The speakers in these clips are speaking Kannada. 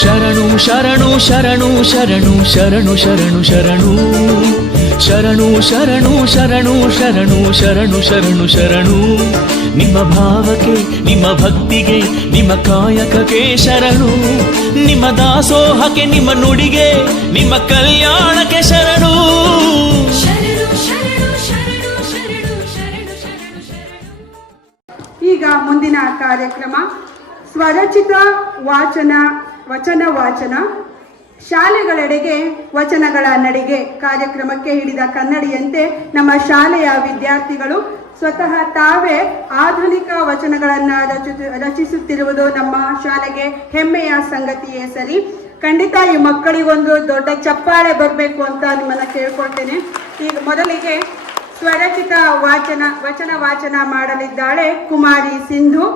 ಶರಣು ಶರಣು ಶರಣು ಶರಣು ಶರಣು ಶರಣು ಶರಣು ಶರಣು ಶರಣು ಶರಣು ಶರಣು ಶರಣು ಶರಣು ಶರಣು ನಿಮ್ಮ ಭಾವಕ್ಕೆ, ನಿಮ್ಮ ಭಕ್ತಿಗೆ, ನಿಮ್ಮ ಕಾಯಕಕ್ಕೆ ಶರಣು. ನಿಮ್ಮ ದಾಸೋಹಕ್ಕೆ, ನಿಮ್ಮ ನುಡಿಗೆ, ನಿಮ್ಮ ಕಲ್ಯಾಣಕ್ಕೆ ಶರಣು. ಈಗ ಮುಂದಿನ ಕಾರ್ಯಕ್ರಮ ಸ್ವರಚಿತ ವಚನ ವಾಚನ ಶಾಲೆಗಳೆಡೆಗೆ ವಚನಗಳ ನಡಿಗೆ ಕಾರ್ಯಕ್ರಮಕ್ಕೆ ಹಿಡಿದ ಕನ್ನಡಿಯಂತೆ ನಮ್ಮ ಶಾಲೆಯ ವಿದ್ಯಾರ್ಥಿಗಳು ಸ್ವತಃ ತಾವೇ ಆಧುನಿಕ ವಚನಗಳನ್ನು ರಚಿಸುತ್ತಿರುವುದು ನಮ್ಮ ಶಾಲೆಗೆ ಹೆಮ್ಮೆಯ ಸಂಗತಿಯೇ ಸರಿ. ಖಂಡಿತ ಈ ಮಕ್ಕಳಿಗೊಂದು ದೊಡ್ಡ ಚಪ್ಪಾಳೆ ಬರಬೇಕು ಅಂತ ನಿಮ್ಮನ್ನು ಕೇಳ್ಕೊಳ್ತೇನೆ. ಈಗ ಮೊದಲಿಗೆ ಸ್ವರಚಿತ ವಚನ ವಾಚನ ಮಾಡಲಿದ್ದಾಳೆ ಕುಮಾರಿ ಸಿಂಧು.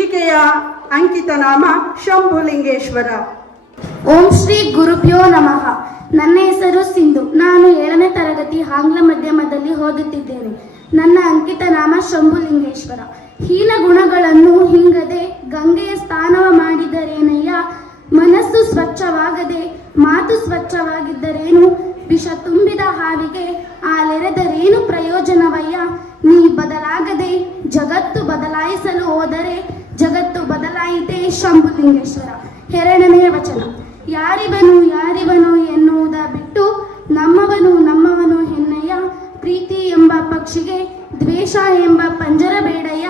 ಈಕೆಯ ಅಂಕಿತ ನಾಮ ಶಂಭುಲಿಂಗೇಶ್ವರ. ಓಂ ಶ್ರೀ ಗುರುಭ್ಯೋ ನಮಃ. ನನ್ನ ಹೆಸರು ಸಿಂಧು. ನಾನು 7ನೇ ತರಗತಿ ಆಂಗ್ಲ ಮಾಧ್ಯಮದಲ್ಲಿ ಓದುತ್ತಿದ್ದೇನೆ. ನನ್ನ ಅಂಕಿತ ನಾಮ ಶಂಭುಲಿಂಗೇಶ್ವರ. ಹೀನ ಗುಣಗಳನ್ನು ಹಿಂಗದೆ ಗಂಗೆಯ ಸ್ಥಾನವ ಮಾಡಿದರೇನಯ್ಯ. ಮನಸ್ಸು ಸ್ವಚ್ಛವಾಗದೆ ಮಾತು ಸ್ವಚ್ಛವಾಗಿದ್ದರೇನು. ವಿಷ ತುಂಬಿದ ಹಾವಿಗೆ ಹಾಲೆರೆದರೇನು ಪ್ರಯೋಜನವಯ್ಯ. ನೀ ಬದಲಾಗದೆ ಜಗತ್ತು ಬದಲಾಯಿಸಲು ಹೋದರೆ ಜಗತ್ತು ಬದಲಾಯಿತೆ. ಶಂಭುಲಿಂಗೇಶ್ವರ. 2ನೇ ವಚನ. ಯಾರಿವನು ಎನ್ನುವುದ ಬಿಟ್ಟು ನಮ್ಮವನು ಎನ್ನಯ್ಯ. ಪ್ರೀತಿ ಎಂಬ ಪಕ್ಷಿಗೆ ದ್ವೇಷ ಎಂಬ ಪಂಜರ ಬೇಡಯ್ಯ.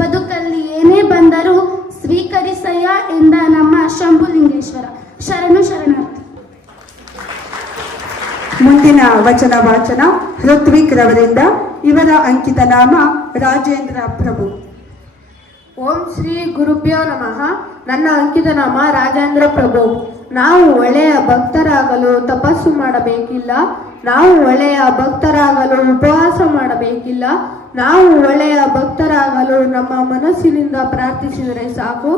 ಬದುಕಲ್ಲಿ ಏನೇ ಬಂದರೂ ಸ್ವೀಕರಿಸಯ್ಯ ಎಂದ ನಮ್ಮ ಶಂಭುಲಿಂಗೇಶ್ವರ. ಶರಣು ಶರಣಾರ್ಥಿ. ಮುಂದಿನ ವಚನ ವಾಚನ ಋತ್ವಿಕ್ ರವರಿಂದ. ಇವರ ಅಂಕಿತ ನಾಮ ರಾಜೇಂದ್ರ ಪ್ರಭು. ಓಂ ಶ್ರೀ ಗುರುಭ್ಯೋ ನಮಃ. ನನ್ನ ಅಂಕಿತ ನಾಮ ರಾಜೇಂದ್ರ ಪ್ರಭು. ನಾವು ಒಳ್ಳೆಯ ಭಕ್ತರಾಗಲು ತಪಸ್ಸು ಮಾಡಬೇಕಿಲ್ಲ. ನಾವು ಒಳ್ಳೆಯ ಭಕ್ತರಾಗಲು ಉಪವಾಸ ಮಾಡಬೇಕಿಲ್ಲ. ನಾವು ಒಳ್ಳೆಯ ಭಕ್ತರಾಗಲು ನಮ್ಮ ಮನಸ್ಸಿನಿಂದ ಪ್ರಾರ್ಥಿಸಿದರೆ ಸಾಕು,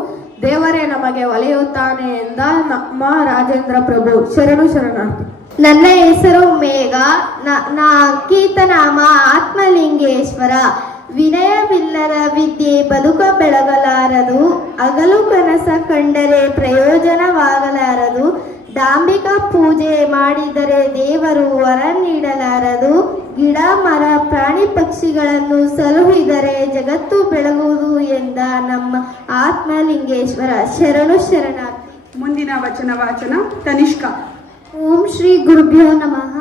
ದೇವರೇ ನಮಗೆ ಒಲಿಯುತ್ತಾನೆ ಎಂದ ನಮ್ಮ ರಾಜೇಂದ್ರ ಪ್ರಭು. ಶರಣು ಶರಣಾರ್ಥಿ. ನನ್ನ ಹೆಸರು ಮೇಘ. ನಾ ಅಂಕಿತ ನಾಮ ಆತ್ಮಲಿಂಗೇಶ್ವರ. ವಿನಯವಿಲ್ಲದ ವಿದ್ಯೆ ಬದುಕ ಬೆಳಗಲಾರದು. ಹಗಲು ಕನಸ ಕಂಡರೆ ಪ್ರಯೋಜನವಾಗಲಾರದು. ಡಾಂಬಿಕ ಪೂಜೆ ಮಾಡಿದರೆ ದೇವರು ವರ ನೀಡಲಾರದು. ಗಿಡ ಮರ ಪ್ರಾಣಿ ಪಕ್ಷಿಗಳನ್ನು ಸಲುಹಿದರೆ ಜಗತ್ತು ಬೆಳಗುವುದು ಎಂದ ನಮ್ಮ ಆತ್ಮಲಿಂಗೇಶ್ವರ. ಶರಣು ಶರಣಾರ್ಥಿ. ಮುಂದಿನ ವಚನ ವಾಚನ ತನಿಷ್ಕ. ಓಂ ಶ್ರೀ ಗುರುಭ್ಯೋ ನಮಃ.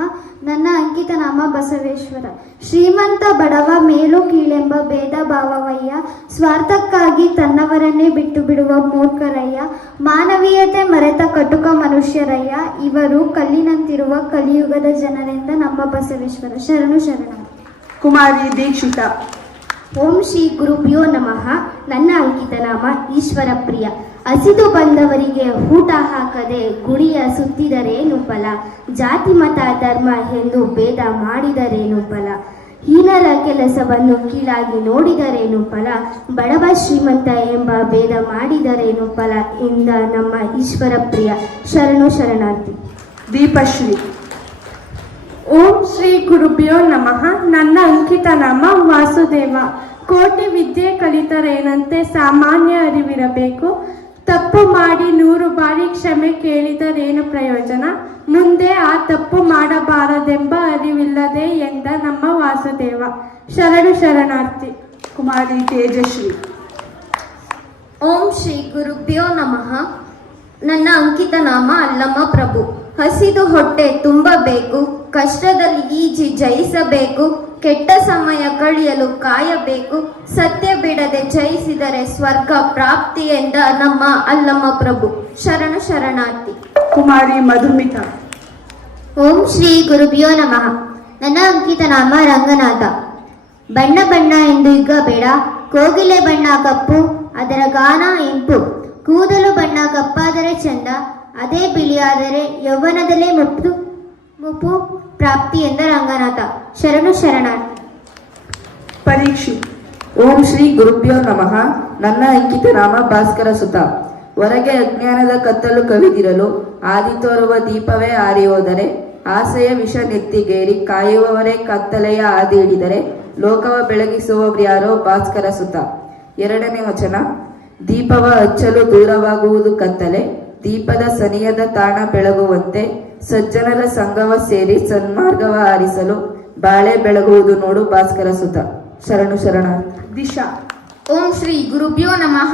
ನನ್ನ ಅಂಕಿತ ನಾಮ ಬಸವೇಶ್ವರ. ಶ್ರೀಮಂತ ಬಡವ ಮೇಲು ಕೀಳೆಂಬ ಭೇದ ಭಾವವಯ್ಯ. ಸ್ವಾರ್ಥಕ್ಕಾಗಿ ತನ್ನವರನ್ನೇ ಬಿಟ್ಟು ಬಿಡುವ ಮೂರ್ಖರಯ್ಯ. ಮಾನವೀಯತೆ ಮರೆತ ಕಟುಕ ಮನುಷ್ಯರಯ್ಯ. ಇವರು ಕಲ್ಲಿನಂತಿರುವ ಕಲಿಯುಗದ ಜನರಿಂದ ನಮ್ಮ ಬಸವೇಶ್ವರ. ಶರಣು ಶರಣಾರ್ಥಿ. ಕುಮಾರಿ ದೀಕ್ಷಿತ. ಓಂ ಶ್ರೀ ಗುರುಭ್ಯೋ ನಮಃ. ನನ್ನ ಅಂಕಿತ ನಾಮ ಈಶ್ವರ ಪ್ರಿಯ. ಹಸಿದು ಬಂದವರಿಗೆ ಊಟ ಹಾಕದೆ ಗುಡಿಯ ಸುತ್ತಿದರೇನು ಫಲ. ಜಾತಿ ಮತ ಧರ್ಮ ಎಂದು ಭೇದ ಮಾಡಿದರೇನು ಫಲ. ಹೀನರ ಕೆಲಸವನ್ನು ಕೀಳಾಗಿ ನೋಡಿದರೇನು ಫಲ. ಬಡವ ಶ್ರೀಮಂತ ಎಂಬ ಭೇದ ಮಾಡಿದರೇನು ಫಲ ಎಂದ ನಮ್ಮ ಈಶ್ವರ ಪ್ರಿಯ. ಶರಣು ಶರಣಾರ್ಥಿ. ದೀಪಶ್ರೀ. ಓಂ ಶ್ರೀ ಗುರುಭ್ಯೋ ನಮಃ. ನನ್ನ ಅಂಕಿತ ನಾಮ ವಾಸುದೇವ. ಕೋಟಿ ವಿದ್ಯೆ ಕಲಿತರೇನಂತೆ ಸಾಮಾನ್ಯ ಅರಿವಿರಬೇಕು. ತಪ್ಪು ಮಾಡಿ 100 ಬಾರಿ ಕ್ಷಮೆ ಕೇಳಿದರೇನು ಪ್ರಯೋಜನ. ಮುಂದೆ ಆ ತಪ್ಪು ಮಾಡಬಾರದೆಂಬ ಅರಿವಿಲ್ಲದೆ ಎಂದ ನಮ್ಮ ವಾಸುದೇವ. ಶರಣು ಶರಣಾರ್ಥಿ. ಕುಮಾರಿ ತೇಜಶ್ರೀ. ಓಂ ಶ್ರೀ ಗುರುಭ್ಯೋ ನಮಃ. ನನ್ನ ಅಂಕಿತ ನಾಮ ಅಲ್ಲಮ್ಮ ಪ್ರಭು. ಹಸಿದು ಹೊಟ್ಟೆ ತುಂಬಬೇಕು, ಕಷ್ಟದಲ್ಲಿ ಈಜಿ ಜಯಿಸಬೇಕು. ಕೆಟ್ಟ ಸಮಯ ಕಳೆಯಲು ಕಾಯಬೇಕು. ಸತ್ಯ ಬಿಡದೆ ಜಯಿಸಿದರೆ ಸ್ವರ್ಗ ಪ್ರಾಪ್ತಿ ಎಂದ ನಮ್ಮ ಅಲ್ಲಮ್ಮ ಪ್ರಭು. ಶರಣು ಶರಣಾರ್ಥಿ. ಕುಮಾರಿ ಮಧುಮಿತಾ. ಓಂ ಶ್ರೀ ಗುರುಭ್ಯೋ ನಮಃ. ನನ್ನ ಅಂಕಿತ ನಾಮ ರಂಗನಾಥ. ಬಣ್ಣ ಬಣ್ಣ ಎಂದು ಇಗ್ಗಬೇಡ. ಕೋಗಿಲೆ ಬಣ್ಣ ಕಪ್ಪು, ಅದರ ಗಾನ ಇಂಪು. ಕೂದಲು ಬಣ್ಣ ಕಪ್ಪಾದರೆ ಚಂದ, ಅದೇ ಬಿಳಿಯಾದರೆ ಯೌವನದಲ್ಲೇ ಮುಪ್ಪು ಪ್ರಾಪ್ತಿ ಎಂದ ರಂಗನಾಥ. ಶರಣು ಶರಣಾರ್ಥಿ. ಪರೀಕ್ಷಿತ್. ಓಂ ಶ್ರೀ ಗುರುಭ್ಯೋ ನಮಃ. ನನ್ನ ಅಂಕಿತ ನಾಮ ಭಾಸ್ಕರ ಸುತ. ಹೊರಗೆ ಅಜ್ಞಾನದ ಕತ್ತಲು ಕವಿದಿರಲು ಆದಿ ತೋರುವ ದೀಪವೇ ಆರಿ ಹೋದರೆ. ಆಸೆಯ ವಿಷ ನೆತ್ತಿಗೇರಿ ಕಾಯುವವರೇ ಕತ್ತಲೆಯ ಆದಿ ಹಿಡಿದರೆ. ಲೋಕವ ಬೆಳಗಿಸುವವರ್ಯಾರೋ ಭಾಸ್ಕರ ಸುತ. 2ನೇ ವಚನ. ದೀಪವ ಹಚ್ಚಲು ದೂರವಾಗುವುದು ಕತ್ತಲೆ, ದೀಪದ ಸನಿಯದ ತಾಣ ಬೆಳಗುವಂತೆ ಸಜ್ಜನರ ಸಂಘವ ಸೇರಿ ಸನ್ಮಾರ್ಗವ ಆರಿಸಲು ಬಾಳೆ ಬೆಳಗುವುದು ನೋಡು ಭಾಸ್ಕರ ಸುತ. ಶರಣು ಶರಣಾರ್ಥಿ. ದಿಶಾ. ಓಂ ಶ್ರೀ ಗುರುಭ್ಯೋ ನಮಃ.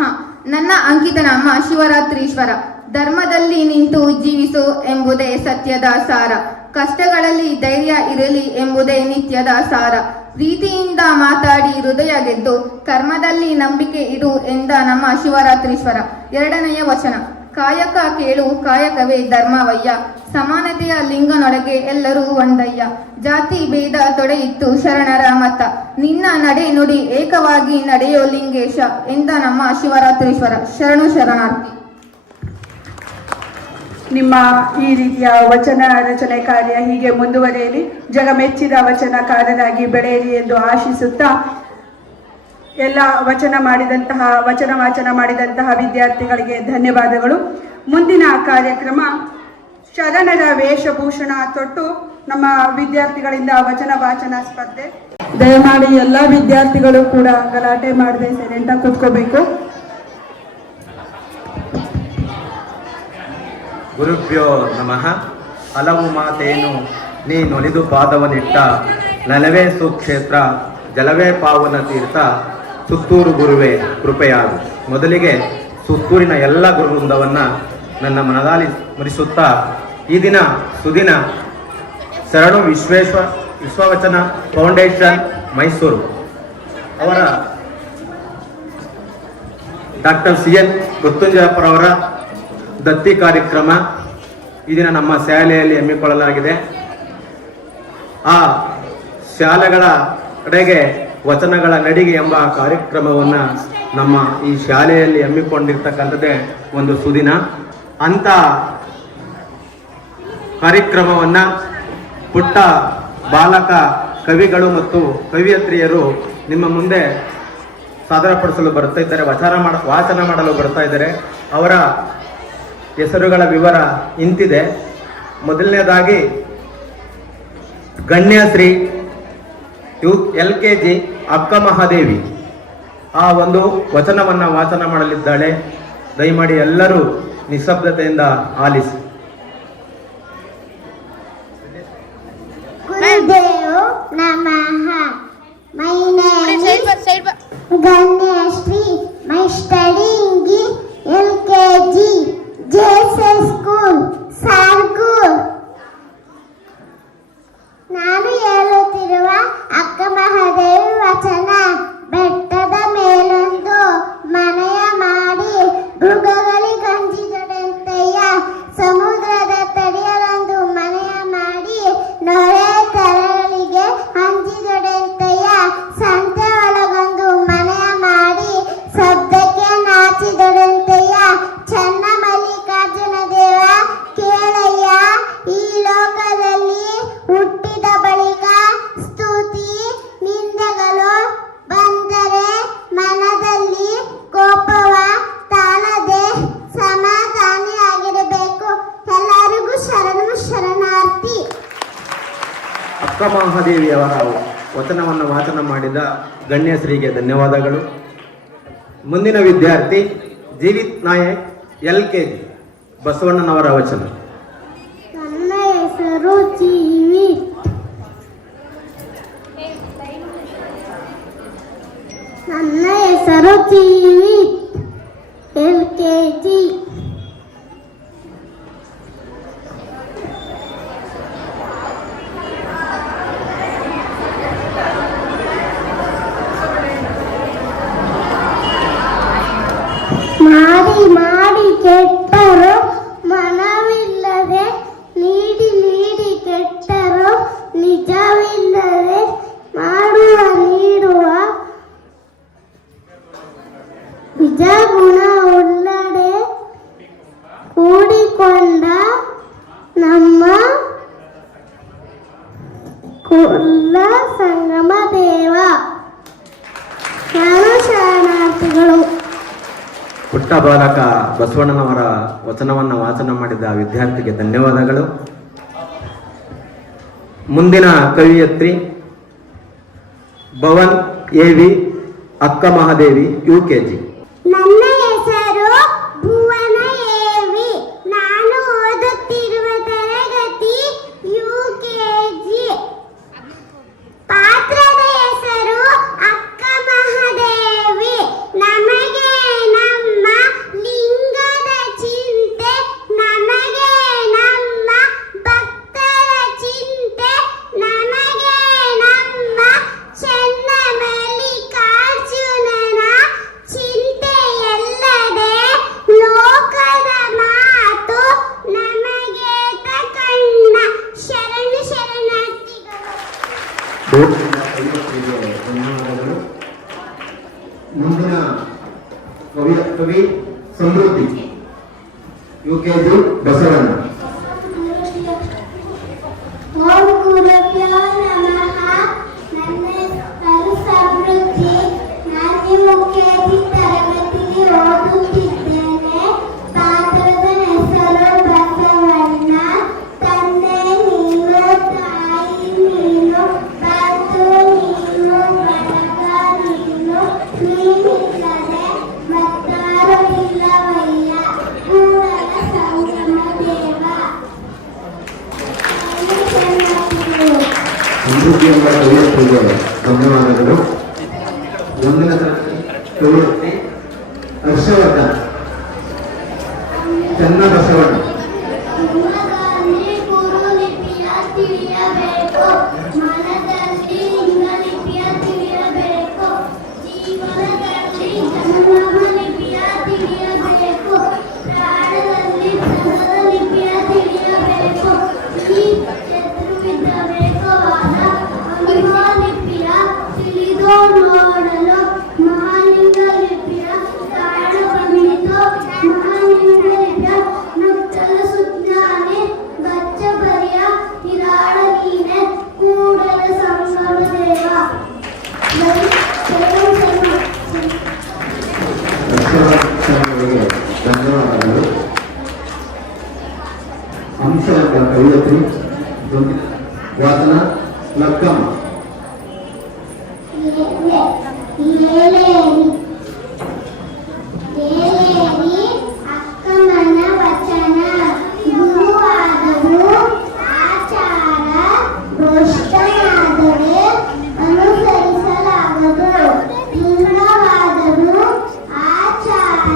ನನ್ನ ಅಂಕಿತ ನಾಮ ಶಿವರಾತ್ರೀಶ್ವರ. ಧರ್ಮದಲ್ಲಿ ನಿಂತು ಜೀವಿಸು ಎಂಬುದೇ ಸತ್ಯದ ಸಾರ. ಕಷ್ಟಗಳಲ್ಲಿ ಧೈರ್ಯ ಇರಲಿ ಎಂಬುದೇ ನಿತ್ಯದ ಸಾರ. ಪ್ರೀತಿಯಿಂದ ಮಾತಾಡಿ ಹೃದಯ ಗೆದ್ದು ಕರ್ಮದಲ್ಲಿ ನಂಬಿಕೆ ಇಡು ಎಂದ ನಮ್ಮ ಶಿವರಾತ್ರೀಶ್ವರ. 2ನೇ ವಚನ. ಕಾಯಕ ಕೇಳು ಕಾಯಕವೇ ಧರ್ಮವಯ್ಯ, ಸಮಾನತೆಯ ಲಿಂಗನೊಳಗೆ ಎಲ್ಲರೂ ಒಂದಯ್ಯ, ಜಾತಿ ಭೇದ ತೊಡೆಯಿತ್ತು ಶರಣರ ಮತ, ನಿನ್ನ ನಡೆ ನುಡಿ ಏಕವಾಗಿ ನಡೆಯೋ ಲಿಂಗೇಶ ಎಂದ ನಮ್ಮ ಶಿವರಾತ್ರೀಶ್ವರ. ಶರಣು ಶರಣಾರ್ಥಿ. ನಿಮ್ಮ ಈ ರೀತಿಯ ವಚನ ರಚನೆ ಕಾರ್ಯ ಹೀಗೆ ಮುಂದುವರಿಯಲಿ, ಜಗಮೆಚ್ಚಿದ ವಚನಕಾರರಾಗಿ ಬೆಳೆಯಿರಿ ಎಂದು ಆಶಿಸುತ್ತಾ ಎಲ್ಲ ವಚನ ವಾಚನ ಮಾಡಿದಂತಹ ವಿದ್ಯಾರ್ಥಿಗಳಿಗೆ ಧನ್ಯವಾದಗಳು. ಮುಂದಿನ ಕಾರ್ಯಕ್ರಮ ಶರಣರ ವೇಷಭೂಷಣ ತೊಟ್ಟು ನಮ್ಮ ವಿದ್ಯಾರ್ಥಿಗಳಿಂದ ವಚನ ವಾಚನ ಸ್ಪರ್ಧೆ. ದಯಮಾಡಿ ಎಲ್ಲ ವಿದ್ಯಾರ್ಥಿಗಳು ಕೂಡ ಗಲಾಟೆ ಮಾಡದೆ ಸೈಲೆಂಟಾಗಿ ಕೂತ್ಕೋಬೇಕು. ಗುರುಭ್ಯೋ ನಮಃ. ಹಲವು ಮಾತೇನು ನೀ ನೊಲಿದು ಪಾದವನಿಟ್ಟ, ನಲವೇ ಸುಕ್ಷೇತ್ರ ಜಲವೇ ಪಾವನ ತೀರ್ಥ, ಸುತ್ತೂರು ಗುರುವೇ ಕೃಪೆಯಾಗು. ಮೊದಲಿಗೆ ಸುತ್ತೂರಿನ ಎಲ್ಲ ಗುರುವೃಂದವನ್ನು ನನ್ನ ಮನದಲ್ಲಿ ಸ್ಮರಿಸುತ್ತಾ, ಈ ದಿನ ಸುದಿನ ಶರಣು ವಿಶ್ವವಚನ ಫೌಂಡೇಶನ್ ಮೈಸೂರು ಅವರ ಡಾಕ್ಟರ್ CN ಮೃತ್ಯುಂಜಯಪ್ಪರವರ ದತ್ತಿ ಕಾರ್ಯಕ್ರಮ ಈ ದಿನ ನಮ್ಮ ಶಾಲೆಯಲ್ಲಿ ಹಮ್ಮಿಕೊಳ್ಳಲಾಗಿದೆ. ಆ ಶಾಲೆಗಳ ಕಡೆಗೆ ವಚನಗಳ ನಡಿಗೆ ಎಂಬ ಕಾರ್ಯಕ್ರಮವನ್ನು ನಮ್ಮ ಈ ಶಾಲೆಯಲ್ಲಿ ಹಮ್ಮಿಕೊಂಡಿರ್ತಕ್ಕಂಥದ್ದೇ ಒಂದು ಸುದಿನ. ಅಂಥ ಕಾರ್ಯಕ್ರಮವನ್ನು ಪುಟ್ಟ ಬಾಲಕ ಕವಿಗಳು ಮತ್ತು ಕವಿಯತ್ರಿಯರು ನಿಮ್ಮ ಮುಂದೆ ಸಾದರಪಡಿಸಲು ಬರ್ತಾ ಇದ್ದಾರೆ, ವಾಚನ ಮಾಡಲು ಬರ್ತಾ ಇದ್ದಾರೆ. ಅವರ ಹೆಸರುಗಳ ವಿವರ ಇಂತಿದೆ. ಮೊದಲನೇದಾಗಿ ಗಣ್ಯಶ್ರೀ LKG ಅಕ್ಕ ಮಹಾದೇವಿ ಆ ಒಂದು ವಚನವನ್ನು ವಾಚನ ಮಾಡಲಿದ್ದಾಳೆ. ದಯಮಾಡಿ ಎಲ್ಲರೂ ನಿಶ್ಶಬ್ದತೆಯಿಂದ ಆಲಿಸಿ. ಗುರುದೇವ್ ನಮಃ. My name is Ganyashri. My studying in LKG JSS School, Sargur. ನಾನು ಹೇಳುತ್ತಿರುವ ಅಕ್ಕ ಮಹಾದೇವಿ ವಚನ. ಬೆಟ್ಟದ ಮೇಲೊಂದು ಮನೆಯ ಮಾಡಿ ಮೃಗಗಳಿಗಂಜಿದೊಡೆಂತೆಯ, ಸಮುದ್ರದ ತಡಿಯಲೊಂದು ಮನೆಯ ಮಾಡಿ ನೊರೆ ತೆರಗಳಿಗೆ ಹಂಚಿದೊಡೆಂತೆಯ, ಸಂತೆ ಒಳಗೊಂದು ಮನೆಯ ಮಾಡಿ ಶಬ್ದಕ್ಕೆ ನಾಚಿದೊಡೆಂತೆಯ, ಚನ್ನ ಮಲ್ಲಿಕಾರ್ಜುನ ದೇವ ಕೇಳಯ್ಯ, ಈ ಲೋಕದಲ್ಲಿ ಹುಟ್ಟಿದ ಬಳಿಕ ಸ್ತುತಿ ನಿಂದೆಗಳು ಬಂದರೆ ಮನದಲ್ಲಿ ಕೋಪವ ತಾಳದೆ ಸಮಾಧಾನಿಯಾಗಿರಬೇಕು. ಎಲ್ಲರಿಗೂ ಶರಣು ಶರಣಾರ್ಥಿ. ಅಕ್ಕ ಮಹಾದೇವಿಯವರ ವಚನವನ್ನು ವಾಚನ ಮಾಡಿದ ಗಣ್ಯಶ್ರೀಗೆ ಧನ್ಯವಾದಗಳು. ಮುಂದಿನ ವಿದ್ಯಾರ್ಥಿ ಜೀವಿತ್ ನಾಯಕ್ LKG ಬಸವಣ್ಣನವರ ವಚನ. ನನ್ನ ಹೆಸರು ಜೀವಿತ್. ನನ್ನ ಹೆಸರು ಜೀವಿತ್ LKG. ಮಾಡಿ ಮಾಡಿ ಕೆಟ್ಟರು ಮನವಿಲ್ಲದೆ, ನೀಡಿ ನೀಡಿ ಕೆಟ್ಟರು ನಿಜವಿಲ್ಲದೆ, ಮಾಡುವ ನೀಡುವ ನಿಜ ಗುಣ ಉಳ್ಳಡೆ ಕೂಡಿಕೊಂಡ ನಮ್ಮ ಕುಲ್ಲ ಸಂಗಮ ದೇವ. ಶರಣಾರ್ಥಿಗಳು. ಪುಟ್ಟ ಬಾಲಕ ಬಸವಣ್ಣನವರ ವಚನವನ್ನು ವಾಚನ ಮಾಡಿದ ವಿದ್ಯಾರ್ಥಿಗೆ ಧನ್ಯವಾದಗಳು. ಮುಂದಿನ ಕವಿಯತ್ರಿ ಭವನ್ AV ಅಕ್ಕ ಮಹಾದೇವಿ UKG. ನನ್ನ ಹೆಸರು ಭುವನ AV ಕೋಟಿಯಿಂದ ಕವಿಯತ್ರಿಗೆ ಧನ್ಯವಾದಗಳು. ಮುಂದಿನ ಕವಿ ಸಮೃದ್ಧಿ UKG ಬಸವಣ್ಣ. ಓಂ ಗುರುಭ್ಯೋ ನಮಃ. ನನ್ನ ಹೆಸರು ಸಮೃದ್ಧಿ. ನಾನು UKG ತರಗತಿಗೆ ಓದುತ್ತಿದ್ದೇನೆ. ಪಾತ್ರದ ಹೆಸರು ಬಸವಣ್ಣ. ತಂದೆ ನೀನು, ತಾಯಿ ನೀನು, ಬಂಧು ನೀನು, ಬಳಗ ನೀನು, ನೀನಿಲ್ಲದೆ ಮತ್ತಾರು ಇಲ್ಲವಯ್ಯ. ಕೂಡಲ ಸಂಗಮ ದೇವ. ಸಮೃದ್ಧಿಯೆಂಬ ಕವಿಯತ್ರಿಗೆ ಧನ್ಯವಾದಗಳು. ಮುಂದಿನ ಕವಿಯತ್ರಿ ಹರ್ಷವರ್ಧನ್ ಚನ್ನಬಸವಣ್ಣ. ಮನದಲ್ಲಿ ಗುರುಲಿಪಿಯ ತಿಳಿಯಬೇಕು, ಮನದಲ್ಲಿ ಲಿಂಗಲಿಪಿಯ ತಿಳಿಯಬೇಕು, ಜೀವನದಲ್ಲಿ ಜನ್ಮ ಲಿಪಿಯ ತಿಳಿಯಬೇಕು, ಪ್ರಾಣದಲ್ಲಿ ಪ್ರಣದ ಲಿಪಿಯ ತಿಳಿಯಬೇಕು, ಈ ಚತುರ್ವಿಧವೇಕವಾದ ಲಿಪಿಯ ತಿಳಿದು ನೋಡಲು ಮಹಾಲಿಂಗ ಲಿಪಿಯ ಕಾರಣ ಬಂದಿತು. ಮಹಾಲಿಂಗ ಲಿಪಿಯ ನುಚ್ಚಲ ಸುಜ್ಞಾನಿ ಬಚ್ಚ ಬರಿಯ ಹಿರಾಳ ನೀನೆ ಕೂಡಲ ಸಂಗಮ ದೇವ. ಹರ್ಷವರ್ಧನ್ಗೆ ಧನ್ಯವಾದಗಳು. ಅಂಶ ಎಂಬ ಕವಿಯತ್ರಿ ವಾದನ ಲಕ್ಕಮ್ಮ. ಏಲೇರಿ ಅಕ್ಕಮ್ಮನ ವಚನ. ಗುರುವಾದರೂ ಆಚಾರ ಭ್ರಷ್ಟನಾದರೆ ಅನುಸರಿಸಲಾಗದು. ಲಿಂಗವಾದರೂ ಆಚಾರ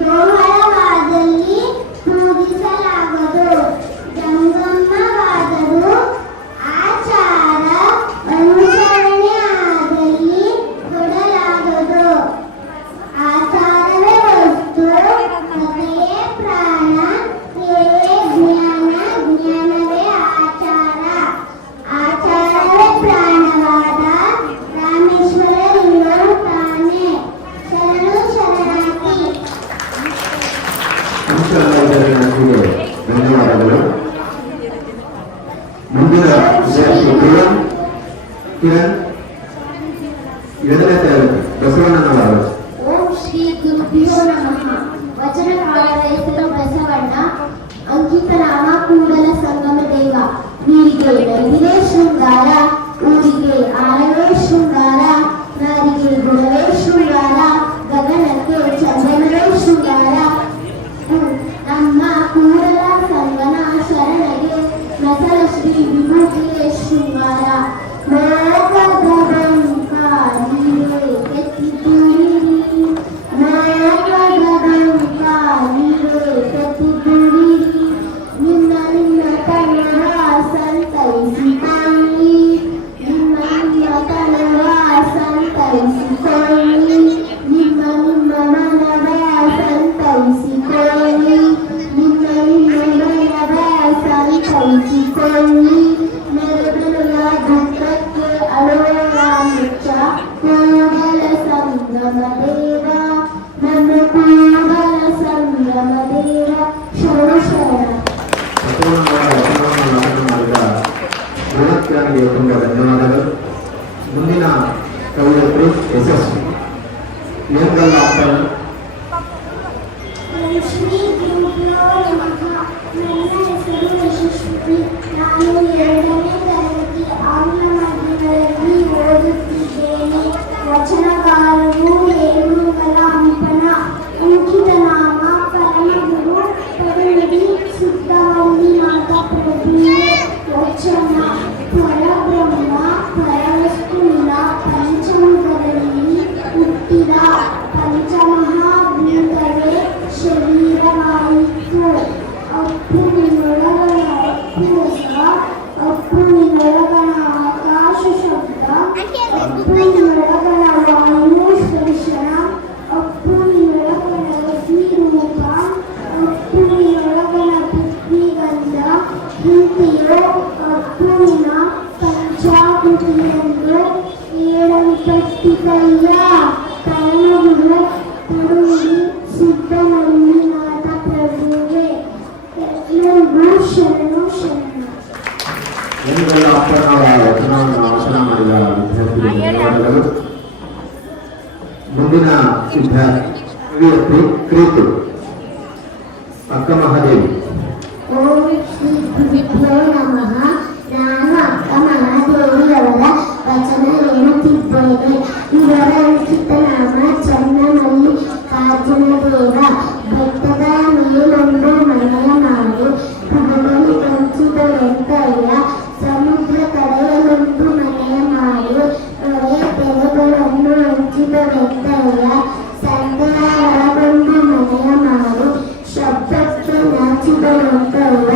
ದ್ರೋಹವಾದಲ್ಲಿ ಪೂಜಿಸಲಾಗದು. ಜಂಗಮವಾದರೂ ಆಚಾರ ಅನುಸರಣೆ ಆದಲ್ಲಿ ಕೊಡಲಾಗದು. ಆಚಾರವೇ ವಸ್ತು, ಕಥೆಯೇ ಪ್ರಾಣ, ಕ್ರಿಯೆಯೇ ಜ್ಞಾನ, ಜ್ಞಾನವೇ ಆಚಾರ. ಆಚಾರವೇ ಪ್ರಾಣವಾದ ರಾಮೇಶ್ವರ ಲಿಂಗನು ತಾನೇ. ಶರಣು ಶರಣಾರ್ಥಿ. ಅಂಶವರ್ಧನ್ಗೆ ಧನ್ಯವಾದಗಳು. ಮುಂದಿನ ವಿದ್ಯಾರ್ಥಿ ಕಿರಣ್ 7ನೇ ತರಗತಿ ಬಸವಣ್ಣನವರು. ಓಂ ಶ್ರೀ ಗುರುಭ್ಯೋ ನಮಃ. ವಚನಕಾರರ ಹೆಸರು ಬಸವಣ್ಣ. ಅಂಕಿತ ನಾಮ ಕೂಡಲ ಸಂಗಮ ದೇವ. ನೀರಿಗೆ ನದಿಗೆ ಶೃಂಗಾರ, ಊರಿಗೆ ಆರವೇ ಶೃಂಗಾರ, ನಾರಿಗೆ ಗುಣವೇ ಶೃಂಗಾರ, ಗಗನಕ್ಕೆ ಚಂದನವೇ ಶೃಂಗಾರ. ನಮ್ಮ ಕೂಡಲ ಸಂಗನ ಶರಣಗೆ ನಸಲ ಶ್ರೀ ವಿಭೂತಿಯೇ ಶೃಂಗಾರ. ನಾಗದ ಬಂಕ ನೀವೇ ಕೆತ್ತಿದ್ದೀರಿ, ನಾಗದ ಬಂಕ ನೀವೇ ಕೆತ್ತಿದ್ದೀರಿ. ನಿಮ್ಮ ನಿಮ್ಮ ತನವ ಸಂತೈಸಿಕೊಳ್ಳಿ, ನಿಮ್ಮ ನಿಮ್ಮ ತನವ ಸಂತೈಸಿಕೊಳ್ಳಿ, ನಿಮ್ಮ ನಿಮ್ಮ ಮನವ ಸಂತೈಸಿಕೊಳ್ಳಿ, ನಿಮ್ಮ ನಿಮ್ಮ ಮನವ ಸಂತೈಸಿಕೊಳ್ಳಿ. ಮೆರವಣಿಯ ದುಃಖಕ್ಕೆ ಅಳುವ ಮುಚ್ಚ ಕೂಡಲ ಸಂಗಮ ದೇವ. ನಮ್ಮ ಕೂಡಲ ಸಂಗಮ ದೇವ. ಶರಣ ಶರಣ. ಬಸವಣ್ಣನವರ ವಚನವನ್ನು ವಾಚನ ಮಾಡಿದ ಗುಣತ್ಯಾನಿಗೆ ತುಂಬ ಧನ್ಯವಾದಗಳು. ಮುಂದಿನ ಕವಿಯತ್ರಿ ಯಶಸ್ವಿ ನೇಮಗಲ್ಲ. ಶ್ರೀ ಗುರುಭ್ಯೋ ನಮಃ. ನನ್ನ ಹೆಸರು ಯಶಸ್ವಿ. ನಾನು 2ನೇ ತರಗತಿ ಆಂಗ್ಲ ಮಾಧ್ಯಮದಲ್ಲಿ ಓದುತ್ತಿದ್ದೇನೆ. ವಚನಕಾರರು ಏಳುಗಲ ಹಂಪನ. ಅಂಕಿತ ನಾಮ ಪರಮಗುರು ಪರಮಡಿ ಸುತ್ತವಲ್ಲಿ ಮಾತ ಪ್ರಭುವೆ ವಚನ. ಪರಬ್ರಹ್ಮ ಪರವಸ್ತುವಿನ ಪಂಚಮುಖದಲ್ಲಿ ಹುಟ್ಟಿದ ಪಂಚಮಹಾಭೂತವೇ ಶರೀರವಾಯಿತು. ಅಪ್ಪುವಿನೊಳಗಣ ಅಪ್ಪುಸ, ಅಪ್ಪುವಿನೊಳಗಣ ಆಕಾಶ ಶಬ್ದ, ಅಪ್ಪುವಿನೊಳಗಣ ವಾಯು ಸ್ಪರ್ಶನ, ಅಪ್ಪುವಿನೊಳಗಣ ಅಗ್ನಿರೂಪ, ಅಪ್ಪುವಿನೊಳಗಣ ಪೃಥ್ವಿಗಂಧ. ಇಂತೆಯೋ ಅಪ್ಪುವಿನ ಪಂಚ ಅಯ್ಯ ಪರಮಗುರು ತರುಣಿ ಸಿದ್ಧಮಲ್ಲಿನಾಥ ಪ್ರಭುವೇ ಎಲ್ಲರಿಗೂ ಶರಣು ಶರಣು. ಏನೆಲ್ಲ ಅಪ್ಪನವರ ವಚನವನ್ನು ವಾಚನ ಮಾಡಿದ ವಿದ್ಯಾರ್ಥಿಗಳಿಗೆ ಧನ್ಯವಾದಗಳು. ಮುಂದಿನ ವಿದ್ಯಾರ್ಥಿ ಕ್ರೀತು ಅಕ್ಕ ಮಹಾದೇವಿ. ಓಂ ಶ್ರೀ ಗುರುಭ್ಯೋ ನಮಃ. ನಾನು ಅಕ್ಕ ಮಹಾದೇವಿಯವರ ವಚನ ಹೇಳುತ್ತಿದ್ದೇನೆ. ಇವರ ಅಂಕಿತ ನಾಮ ಚನ್ನಮಲ್ಲಿ ಕಾರ್ಜುನ ದೇವ. ಬೆಟ್ಟದ ಮೇಲೊಂದು ಮನೆಯ ಮಾಡಿ ಪುಗಲಿ ಕಂಚಿದ ವೆಂಕಯ್ಯ. ಸಮುದ್ರ ಕಡೆಯಲ್ಲೊಂದು ಮನೆಯ ಮಾಡಿ ಒಳ್ಳೆಯ ತೆರೆಗಳನ್ನು ಹಂಚಿದ ವೆಂಕಯ್ಯ. ಸಂತೆಯ ಒಳಗೊಂದು ಮನೆಯ ಮಾಡಿ ಶಬ್ದಕ್ಕೆ ನಾಚಿದ ವೆಂಕಯ್ಯ.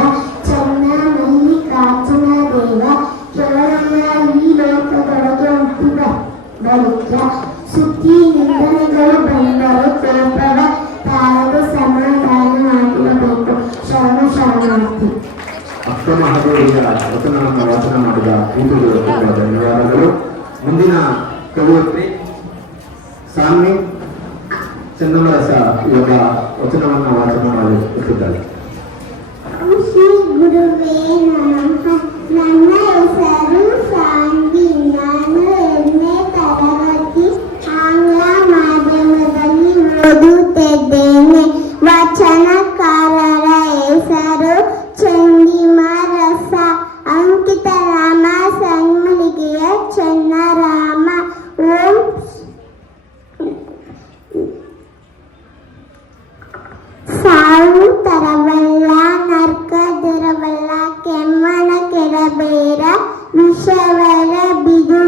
ಚನ್ನ ಮಲ್ಲಿಕಾರ್ಜುನ ದೇವ. ಕೇವಲ ಈ ಲೋಕದೊಳಗೆ ಹುಟ್ಟಿದ ಬಳಿಕ ಸುದ್ದಿ ನಿಂದನೆಗಳು ಬಂದರೆ ಕೋಪವ ತಾಳದೆ ಸಮಾಧಾನ ಮಾಡಿರಬೇಕು. ಶರಣ ಶರಣಾರ್ಥಿ. ಅಕ್ಕ ಮಹಾದೇವಿಯ ವಚನವನ್ನು ವಾಚನ ಮಾಡಿದ ಕೂತುಗಳು ತುಂಬ ಧನ್ಯವಾದಗಳು. ಮುಂದಿನ ಕವಿಯತ್ರಿ ಸಾನ್ವಿ ಚನ್ನಮರಸ ಇವಾಗ ವಚನವನ್ನು ವಾಚನ ಮಾಡುತ್ತಿದ್ದಾರೆ. ಶ್ರೀ ಗುರುವೇ ನಮಃ. ನನ್ನ ಹೆಸರು ಸಾನ್ವಿ. ನಾನು 8ನೇ ತರಗತಿ ಆಂಗ್ಲ ಮಾಧ್ಯಮದಲ್ಲಿ ಓದುತ್ತಿದ್ದೇನೆ. ವಚನಕಾರರ ಹೆಸರು ಚಂಡಿಮರಸ. ಅಂಕಿತ ರಾಮ ಸಂಮಲಿಗೆಯ ಚನ್ನರಾಮ. ಓಂ ಸಾವು ತರವಲ್ಲ, ನರ್ಕದಿರವಲ್ಲ, ಕೆಮ್ಮಣ ಕೆಡಬೇಡ, ವಿಷವರ ಬಿದು,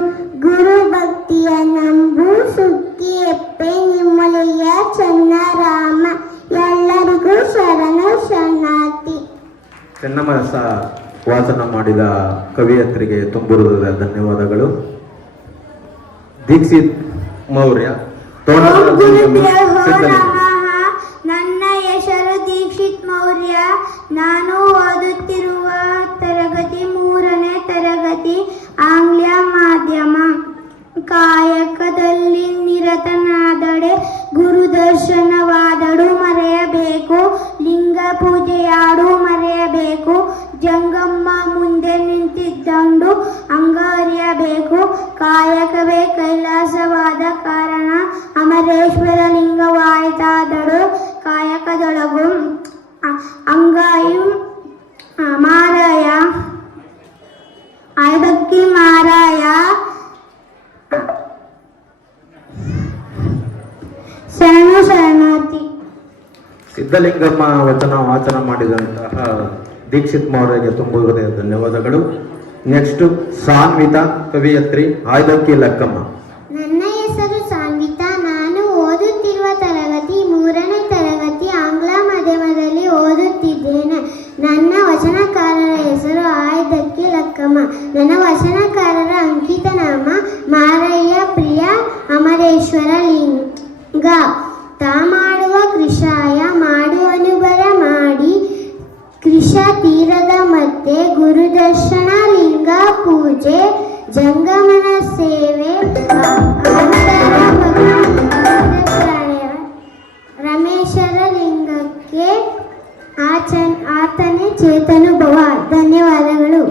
ಗುರು ಭಕ್ತಿಯ ನಂಬು, ಸುಕ್ಕಿ ಎಪ್ಪೆ ನಿಮ್ಮಲೆಯ ಚನ್ನರಾಮ. ಎಲ್ಲರಿಗೂ ಶರಣು ಶರಣಾರ್ಥಿ. ಚನ್ನಮರಸ ವಾಚನ ಮಾಡಿದ ಕವಿಯತ್ರಿಗೆ ತುಂಬುರುದ ಧನ್ಯವಾದಗಳು. ದೀಕ್ಷಿತ್ ಮೌರ್ಯ ನನ್ನ ಹೆಸರು ದೀಕ್ಷಿತ್ ಮೌರ್ಯ. ನಾನು ಓದುತ್ತಿರುವ ತರಗತಿ 3ನೇ ತರಗತಿ ಆಂಗ್ಲ ಮಾಧ್ಯಮ. ಕಾಯಕದಲ್ಲಿ ನಿರತನಾದಡೆ ಗುರುದರ್ಶನವಾದಡು ಮರೆಯಬೇಕು. ಲಿಂಗ ಪೂಜೆಯಾಡು ಮರೆಯಬೇಕು. ಜಂಗಮ್ಮ ಮುಂದೆ ನಿಂತಿದ್ದಂಡು ಅಂಗರಿಯಬೇಕು. ಕಾಯಕವೇ ಕೈಲಾಸವಾದ ಕಾರಣ ಅಮರೇಶ್ವರ ಲಿಂಗವಾಯಿತಾದಡು. ಕಾಯಕದೊಳಗು ಅಂಗಾಯು ಮಾರಾಯ ಆಯ್ದಕ್ಕಿ ಮಾರಾಯ. ಶರಣು ಶರಣಾರ್ಥಿ. ಸಿದ್ಧಲಿಂಗಮ್ಮ ವಚನ ವಾಚನ ಮಾಡಿದಂತಹ ದೀಕ್ಷಿತ್ ಮೌರ್ಯಗೆ ತುಂಬ ಹೃದಯ ಧನ್ಯವಾದಗಳು. ನೆಕ್ಸ್ಟ್ ಸಾನ್ವಿತಾ ಕವಿಯತ್ರಿ ಆಯ್ದಕ್ಕಿ ಲಕ್ಕಮ್ಮ. ನನ್ನ ಹೆಸರು ಸಾನ್ವಿತಾ. ನಾನು ಓದುತ್ತಿರುವ ತರಗತಿ 3ನೇ ತರಗತಿ ಆಂಗ್ಲ ಮಾಧ್ಯಮದಲ್ಲಿ ಓದುತ್ತಿದ್ದೇನೆ. ನನ್ನ ವಚನಕಾರರ ಹೆಸರು ಆಯ್ದಕ್ಕಿ ಲಕ್ಕಮ್ಮ. ನನ್ನ ವಚನಕಾರರ ಅಂಕಿತ ನಾಮ ಮಾರಯ್ಯ ಪ್ರಿಯ ಅಮರೇಶ್ವರ ಲಿಂಗ. ತಾ ಮಾಡುವ ಕೃಷಾಯ ಮಾಡುವನು ಬರ ಮಾಡಿ. ಕೃಷ ತೀರದ ಮಧ್ಯೆ ಗುರುದರ್ಶನ ಲಿಂಗ ಪೂಜೆ ಜಂಗಮನ ಸೇವೆ ರಮೇಶರ ಲಿಂಗಕ್ಕೆ ಆತನೇ ಚೇತನುಭವ. ಧನ್ಯವಾದಗಳು.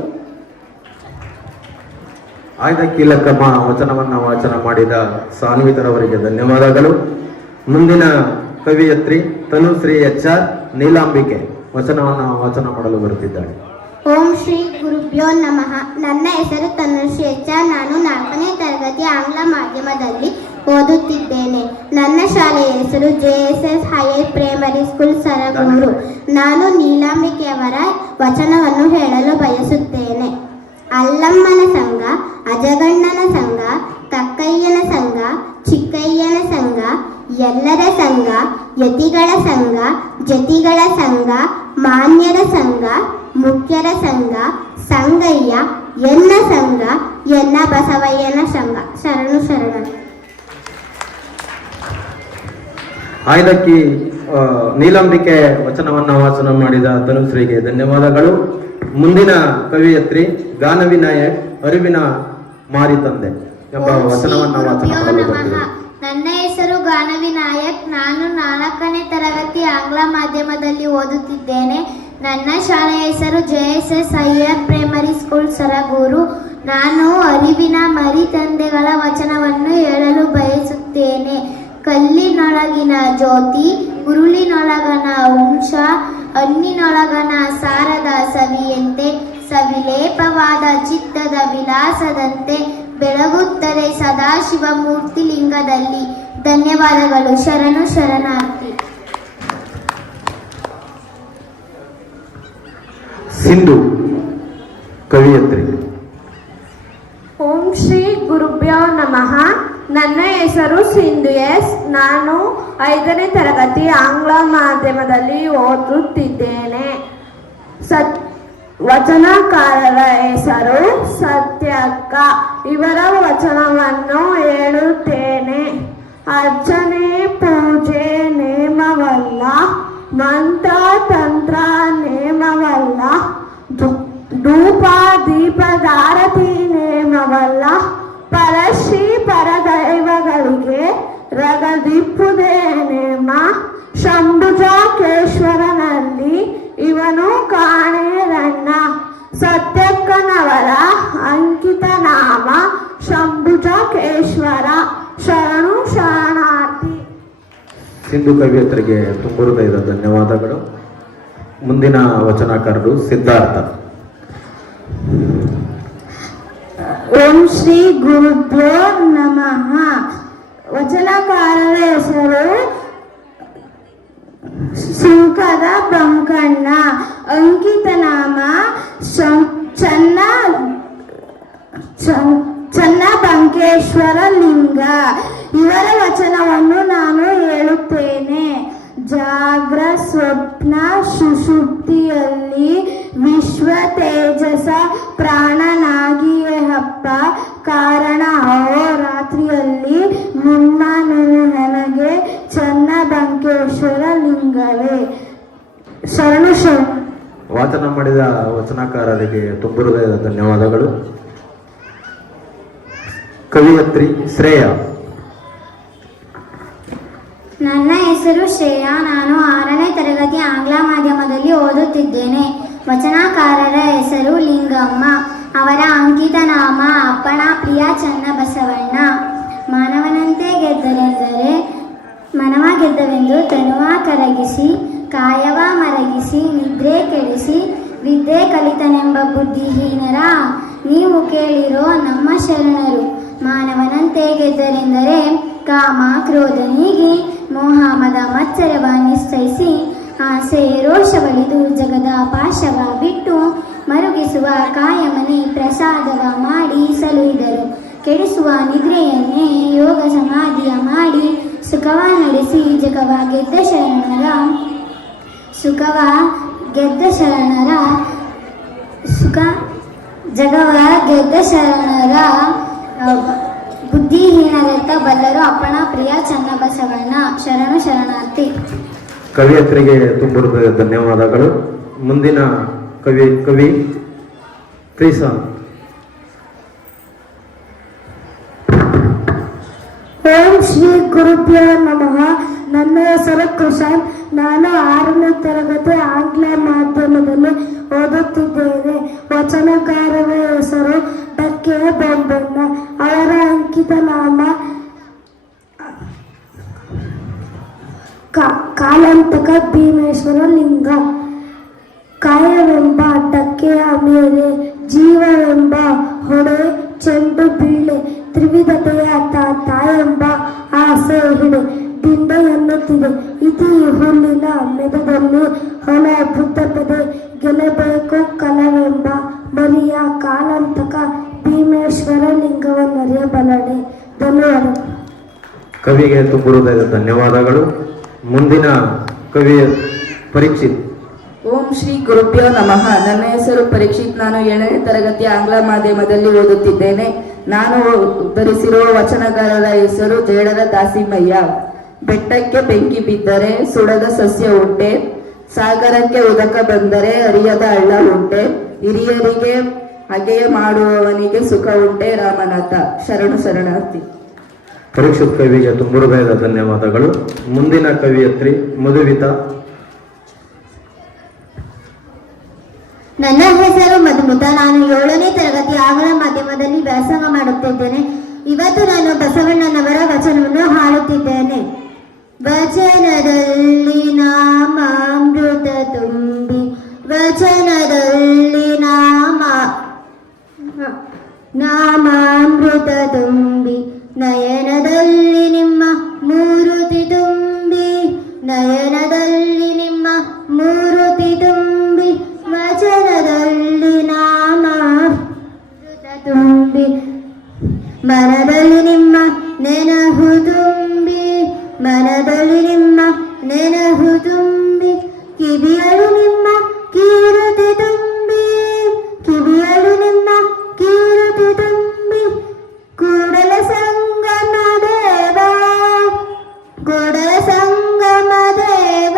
ಆಯ್ದಕ್ಕಿ ಲಕ್ಕಮ್ಮ ವಚನವನ್ನ ವಾಚನ ಮಾಡಿದ ಸಾನ್ವಿತರವರಿಗೆ ಧನ್ಯವಾದಗಳು. ಮುಂದಿನ ಕವಿಯತ್ರಿ ತನುಶ್ರೀ HR ನೀಲಾಂಬಿಕೆ ವಚನವನ್ನ ವಾಚನ ಮಾಡಲು ಬರುತ್ತಿದ್ದಾಳೆ. ಓಂ ಶ್ರೀ ಗುರುಭ್ಯೋ ನಮಃ. ನನ್ನ ಹೆಸರು ತನುಶ್ರೀ HR. ನಾನು 4ನೇ ತರಗತಿ ಆಂಗ್ಲ ಮಾಧ್ಯಮದಲ್ಲಿ ಓದುತ್ತಿದ್ದೇನೆ. ನನ್ನ ಶಾಲೆಯ ಹೆಸರು JSS higher primary school Saragur. ನಾನು ನೀಲಾಂಬಿಕೆಯವರ ವಚನವನ್ನು ಹೇಳಲು ಬಯಸುತ್ತೇನೆ. ಅಲ್ಲಮ್ಮನ ಸಂಘ, ಅಜಗಣ್ಣನ ಸಂಘ, ಕಕ್ಕಯ್ಯನ ಸಂಘ, ಚಿಕ್ಕಯ್ಯನ ಸಂಘ, ಎಲ್ಲರ ಸಂಘ, ಯತಿಗಳ ಸಂಘ, ಜತಿಗಳ ಸಂಘ, ಮಾನ್ಯರ ಸಂಘ, ಮುಖ್ಯರ ಸಂಘ, ಸಂಗಯ್ಯ ಎನ್ನ ಸಂಘ, ಎನ್ನ ಬಸವಯ್ಯನ ಸಂಘ. ಶರಣು ಶರಣ. ಆಯ್ದಕ್ಕಿ ನೀಲಾಂಬಿಕೆ ವಚನವನ್ನ ವಾಚನ ಮಾಡಿದ ತನುಶ್ರೀಗೆ ಧನ್ಯವಾದಗಳು. ಮುಂದಿನ ಕವಿಯತ್ರಿ ಗಾನವಿನಾಯಕ್ ಅರಿವಿನ ಮಾರಿ ತಂದೆ ಎಂಬ ವಚನವನ್ನು ವಾಚನ ಮಾಡಲು ನನ್ನ ಹೆಸರು ಗಾನವಿ ನಾಯಕ್. ನಾನು 4ನೇ ತರಗತಿ ಆಂಗ್ಲ ಮಾಧ್ಯಮದಲ್ಲಿ ಓದುತ್ತಿದ್ದೇನೆ. ನನ್ನ ಶಾಲೆಯ ಹೆಸರು JSS Iyer primary school Saragur. ನಾನು ಅರಿವಿನ ಮರಿತಂದೆಗಳ ವಚನವನ್ನು ಹೇಳಲು ಬಯಸುತ್ತೇನೆ. ಕಲ್ಲಿನೊಳಗಿನ ಜ್ಯೋತಿ, ಉರುಳಿನೊಳಗನ ಅಂಶ, ಹಣ್ಣಿನೊಳಗನ ಸಾರದ ಸವಿಯಂತೆ, ಸವಿಲೇಪವಾದ ಚಿತ್ತದ ವಿಲಾಸದಂತೆ ಬೆಳಗುತ್ತದೆ ಸದಾಶಿವ ಮೂರ್ತಿ ಲಿಂಗದಲ್ಲಿ. ಧನ್ಯವಾದಗಳು. ಶರಣು ಶರಣಾರ್ಥಿ. ಸಿಂಧು ಕವಿಯತ್ರಿ. ಓಂ ಶ್ರೀ ಗುರುಭ್ಯೋ ನಮಃ. ನನ್ನ ಹೆಸರು ಸಿಂಧು ಎಸ್. ನಾನು 5ನೇ ತರಗತಿ ಆಂಗ್ಲ ಮಾಧ್ಯಮದಲ್ಲಿ ಓದುತ್ತಿದ್ದೇನೆ. ವಚನಕಾರರ ಹೆಸರು ಸತ್ಯಕ್ಕ. ಇವರ ವಚನವನ್ನು ಹೇಳುತ್ತೇನೆ. ಅರ್ಚನೆ ಪೂಜೆ ನೇಮವಲ್ಲ, ಮಂತ್ರ ತಂತ್ರ ನೇಮವಲ್ಲ, ಧೂಪ ದೀಪದಾರತಿ ನೇಮವಲ್ಲ, ಪರಶ್ರೀ ಪರದೈವಗಳಿಗೆ ರಗದಿಪ್ಪುದೇ ನೇಮ. ಶಂಭುಜಾಕೇಶ್ವರನಲ್ಲಿ ಇವನು ಕಾಣೆರಣ್ಣ. ಸತ್ಯಕ್ಕನವರ ಅಂಕಿತ ನಾಮ ಶಂಭುಜಾಕೇಶ್ವರ. ಶರಣು ಶರಣಾರ್ಥಿ. ಸಿಂಧು ಕವಿಯತ್ರಿಗೆ ತುಂಬ ಹೃದಯದ ಧನ್ಯವಾದಗಳು. ಮುಂದಿನ ವಚನಕಾರರು ಸಿದ್ಧಾರ್ಥ. ಓಂ ಶ್ರೀ ಗುರುಭ್ಯೋ ನಮಃ. ವಚನಕಾರರ ಹೆಸರು ಸುಂಕದ ಬಂಕಣ್ಣ. ಅಂಕಿತ ನಾಮ ಚನ್ನಬಂಕೇಶ್ವರ ಲಿಂಗ. ಇವರ ವಚನವನ್ನು ನಾನು ಹೇಳುತ್ತೇನೆ. ಜಾಗ್ರ ಸ್ವಪ್ನ ಸುಷುಪ್ತಿಯಲ್ಲಿ ವಿಶ್ವ ತೇಜಸ ಪ್ರಾಣನಾಗಿಯೇ ಹಬ್ಬ ಕಾರಣ ಅಹೋರಾತ್ರಿಯಲ್ಲಿ ನಿಮ್ಮ ನನಗೆ ಚನ್ನಬಂಕೇಶ್ವರ ಲಿಂಗವೇ. ಶರಣು ಶರಣ. ವಾಚನ ಮಾಡಿದ ವಚನಕಾರರಿಗೆ ತುಂಬ ಹೃದಯದ ಧನ್ಯವಾದಗಳು. ಕವಿಯತ್ರಿ ಶ್ರೇಯ. ನನ್ನ ಹೆಸರು ಶ್ರೇಯಾ. ನಾನು 6ನೇ ತರಗತಿ ಆಂಗ್ಲ ಮಾಧ್ಯಮದಲ್ಲಿ ಓದುತ್ತಿದ್ದೇನೆ. ವಚನಕಾರರ ಹೆಸರು ಲಿಂಗಮ್ಮ. ಅವರ ಅಂಕಿತ ನಾಮ ಅಪ್ಪಣ ಪ್ರಿಯ ಚನ್ನಬಸವಣ್ಣ. ಮಾನವನಂತೆ ಗೆದ್ದರೆಂದರೆ ಮನವ ಗೆದ್ದವೆಂದು ತನುವ ಕರಗಿಸಿ, ಕಾಯವ ಮರಗಿಸಿ, ನಿದ್ರೆ ಕೆಡಿಸಿ, ವಿದ್ಯೆ ಕಲಿತನೆಂಬ ಬುದ್ಧಿಹೀನರ ನೀವು ಕೇಳಿರೋ ನಮ್ಮ ಶರಣರು. ಮಾನವನಂತೆ ಗೆದ್ದರೆಂದರೆ ಕಾಮ ಕ್ರೋಧ ನೀಗಿ, ಮೋಹ ಮದ ಮತ್ಸರವ ನಿಶ್ಚಯಿಸಿ, ಆಸೆ ರೋಷವಳಿದು ಜಗದ ಪಾಶವ ಬಿಟ್ಟು ಮರುಗಿಸುವ ಕಾಯಮನೆ ಪ್ರಸಾದವ ಮಾಡಿ ಸಲುಹಿದರು. ಕೆಡಿಸುವ ನಿದ್ರೆಯನ್ನೇ ಯೋಗ ಸಮಾಧಿಯ ಮಾಡಿ ಸುಖವ ನಡೆಸಿ ಜಗವ ಗೆದ್ದ ಶರಣರ ಬುದ್ಧಿಹೀನರೆತ್ತ ಬಲ್ಲರು ಅಪ್ಪಣ ಪ್ರಿಯ ಚನ್ನಬಸವಣ್ಣ. ಶರಣು ಶರಣಾರ್ಥಿ. ಕವಿಯತ್ರಿಗೆ ತುಂಬ ಹೃದಯದ ಧನ್ಯವಾದಗಳು. ಮುಂದಿನ ಕವಿ ತ್ರಿಸಾ. ಓಂ ಶ್ರೀ ಗುರುಭ್ಯೋ ನಮಃ. ನನ್ನ ಹೆಸರು ಕುಶಾಲ್. ನಾನು 6ನೇ ತರಗತಿ ಆಂಗ್ಲ ಮಾಧ್ಯಮದಲ್ಲಿ ಓದುತ್ತಿದ್ದೇನೆ. ವಚನಕಾರರ ಹೆಸರು ಡಕ್ಕೆ ಬೊಂಬಣ್ಣ. ಅವರ ಅಂಕಿತ ನಾಮ ಕಾಲಂತಕ ಭೀಮೇಶ್ವರ ಲಿಂಗ. ಕಾಯವೆಂಬ ಡಕ್ಕೆಯ ಮೇಲೆ ಜೀವವೆಂಬ ಹೊಡೆ ಚೆಂಡು ಬೀಳೆ, ತ್ರಿವಿಧತೆಯ ತಾಯೆಂಬ ಆಸೆ ಹಿಡೆ ದಿಂಡೆ ಎನ್ನುತ್ತಿದೆ. ಇತಿ ಹುಲ್ಲಿನ ಮೆದದಲ್ಲಿ ಹೊಲ ಬುದ್ಧಪದೆ ಗೆಲ್ಲಬೇಕು ಕಲವೆಂಬ ಬರಿಯ ಕಾಲಂತಕ ಭೀಮೇಶ್ವರ ಲಿಂಗವನ್ನರಿಯಬಲ್ಲಡೆ. ಧನ್ಯವಾದ. ಕವಿಗೆ ತುಂಬ ಹೃದಯದ ಧನ್ಯವಾದಗಳು. ಮುಂದಿನ ಕವಿ ಪರೀಕ್ಷಿತ್. ಓಂ ಶ್ರೀ ಗುರುಭ್ಯೋ ನಮಃ. ನನ್ನ ಹೆಸರು ಪರೀಕ್ಷಿತ್. ನಾನು 7ನೇ ತರಗತಿ ಆಂಗ್ಲ ಮಾಧ್ಯಮದಲ್ಲಿ ಓದುತ್ತಿದ್ದೇನೆ. ನಾನು ಉದ್ಧರಿಸಿರುವ ವಚನಕಾರರ ಹೆಸರು ಜೇಡರ ದಾಸಿಮಯ್ಯ. ಬೆಟ್ಟಕ್ಕೆ ಬೆಂಕಿ ಬಿದ್ದರೆ ಸುಡದ ಸಸ್ಯ ಉಂಟೆ, ಸಾಗರಕ್ಕೆ ಉದಕ ಬಂದರೆ ಅರಿಯದ ಹಳ್ಳ ಉಂಟೆ, ಹಿರಿಯರಿಗೆ ಹಾಗೆಯೇ ಮಾಡುವವನಿಗೆ ಸುಖ ಉಂಟೆ ರಾಮನಾಥ. ಶರಣು ಶರಣಾರ್ಥಿ. ಪರೀಕ್ಷಿತ್ ಕವಿಗೆ ತುಂಬ ಹೃದಯದ ಧನ್ಯವಾದಗಳು. ಮುಂದಿನ ಕವಿಯತ್ರಿ ಮಧುವಿತಾ. ನನ್ನ ಹೆಸರು ಮಧುಮಿತಾ. ನಾನು 7ನೇ ತರಗತಿ ಆಂಗ್ಲ ಮಾಧ್ಯಮದಲ್ಲಿ ವ್ಯಾಸಂಗ ಮಾಡುತ್ತಿದ್ದೇನೆ. ಇವತ್ತು ನಾನು ಬಸವಣ್ಣನವರ ವಚನವನ್ನು ಹಾಡುತ್ತಿದ್ದೇನೆ. ವಚನದಲ್ಲಿ ನಾಮಾಮೃತ ತುಂಬಿ, ವಚನದಲ್ಲಿ ನಾಮಾಮೃತ ತುಂಬಿ, ನಯನದಲ್ಲಿ ನಿಮ್ಮ ಮೂರುತಿ ತುಂಬಿ, ನಯನದಲ್ಲಿ ನಿಮ್ಮ ಮೂರುತಿ ತುಂಬಿ, ವಚನದಲ್ಲಿ ನಾಮಾಮೃತ ತುಂಬಿ, ಮನದಲ್ಲಿ ನಿಮ್ಮ ನೆನಹು ತುಂಬಿ, ಮನದಲ್ಲಿ ನಿಮ್ಮ ನೆನಹು ತುಂಬಿ, ಕಿವಿಯಲು ನಿಮ್ಮ ಕೀರುತಿ ತುಂಬಿ, ಕಿವಿಯಲು ನಿಮ್ಮ ಕೀರುತಿ ತುಂಬಿ, ಕೂಡಲ ಸಂಗಮ ದೇವ, ಕೂಡಲ ಸಂಗಮ ದೇವ,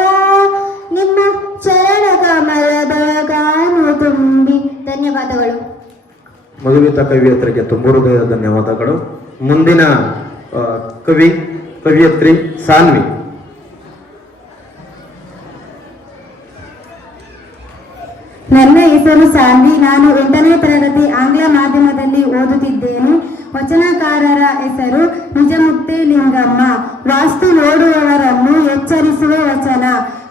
ನಿಮ್ಮ ಚರಣ ಕಮಲದ ಗಾನು ತುಂಬಿ. ಧನ್ಯವಾದಗಳು. ಮಧುವಿತಾ ಕವಿಯತ್ರಿಗೆ ತುಂಬ ಹೃದಯದ ಧನ್ಯವಾದಗಳು. ಮುಂದಿನ ಕವಿಯತ್ರಿ ಸಾನ್ವಿ. ನನ್ನ ಹೆಸರು ಸಾನ್ವಿ. ನಾನು 8ನೇ ತರಗತಿ ಆಂಗ್ಲ ಮಾಧ್ಯಮದಲ್ಲಿ ಓದುತ್ತಿದ್ದೇನೆ. ವಚನಕಾರರ ಹೆಸರು ನಿಜಮುಕ್ತೆ ಲಿಂಗಮ್ಮ. ವಾಸ್ತು ನೋಡುವವರನ್ನು ಎಚ್ಚರಿಸುವ ವಚನ.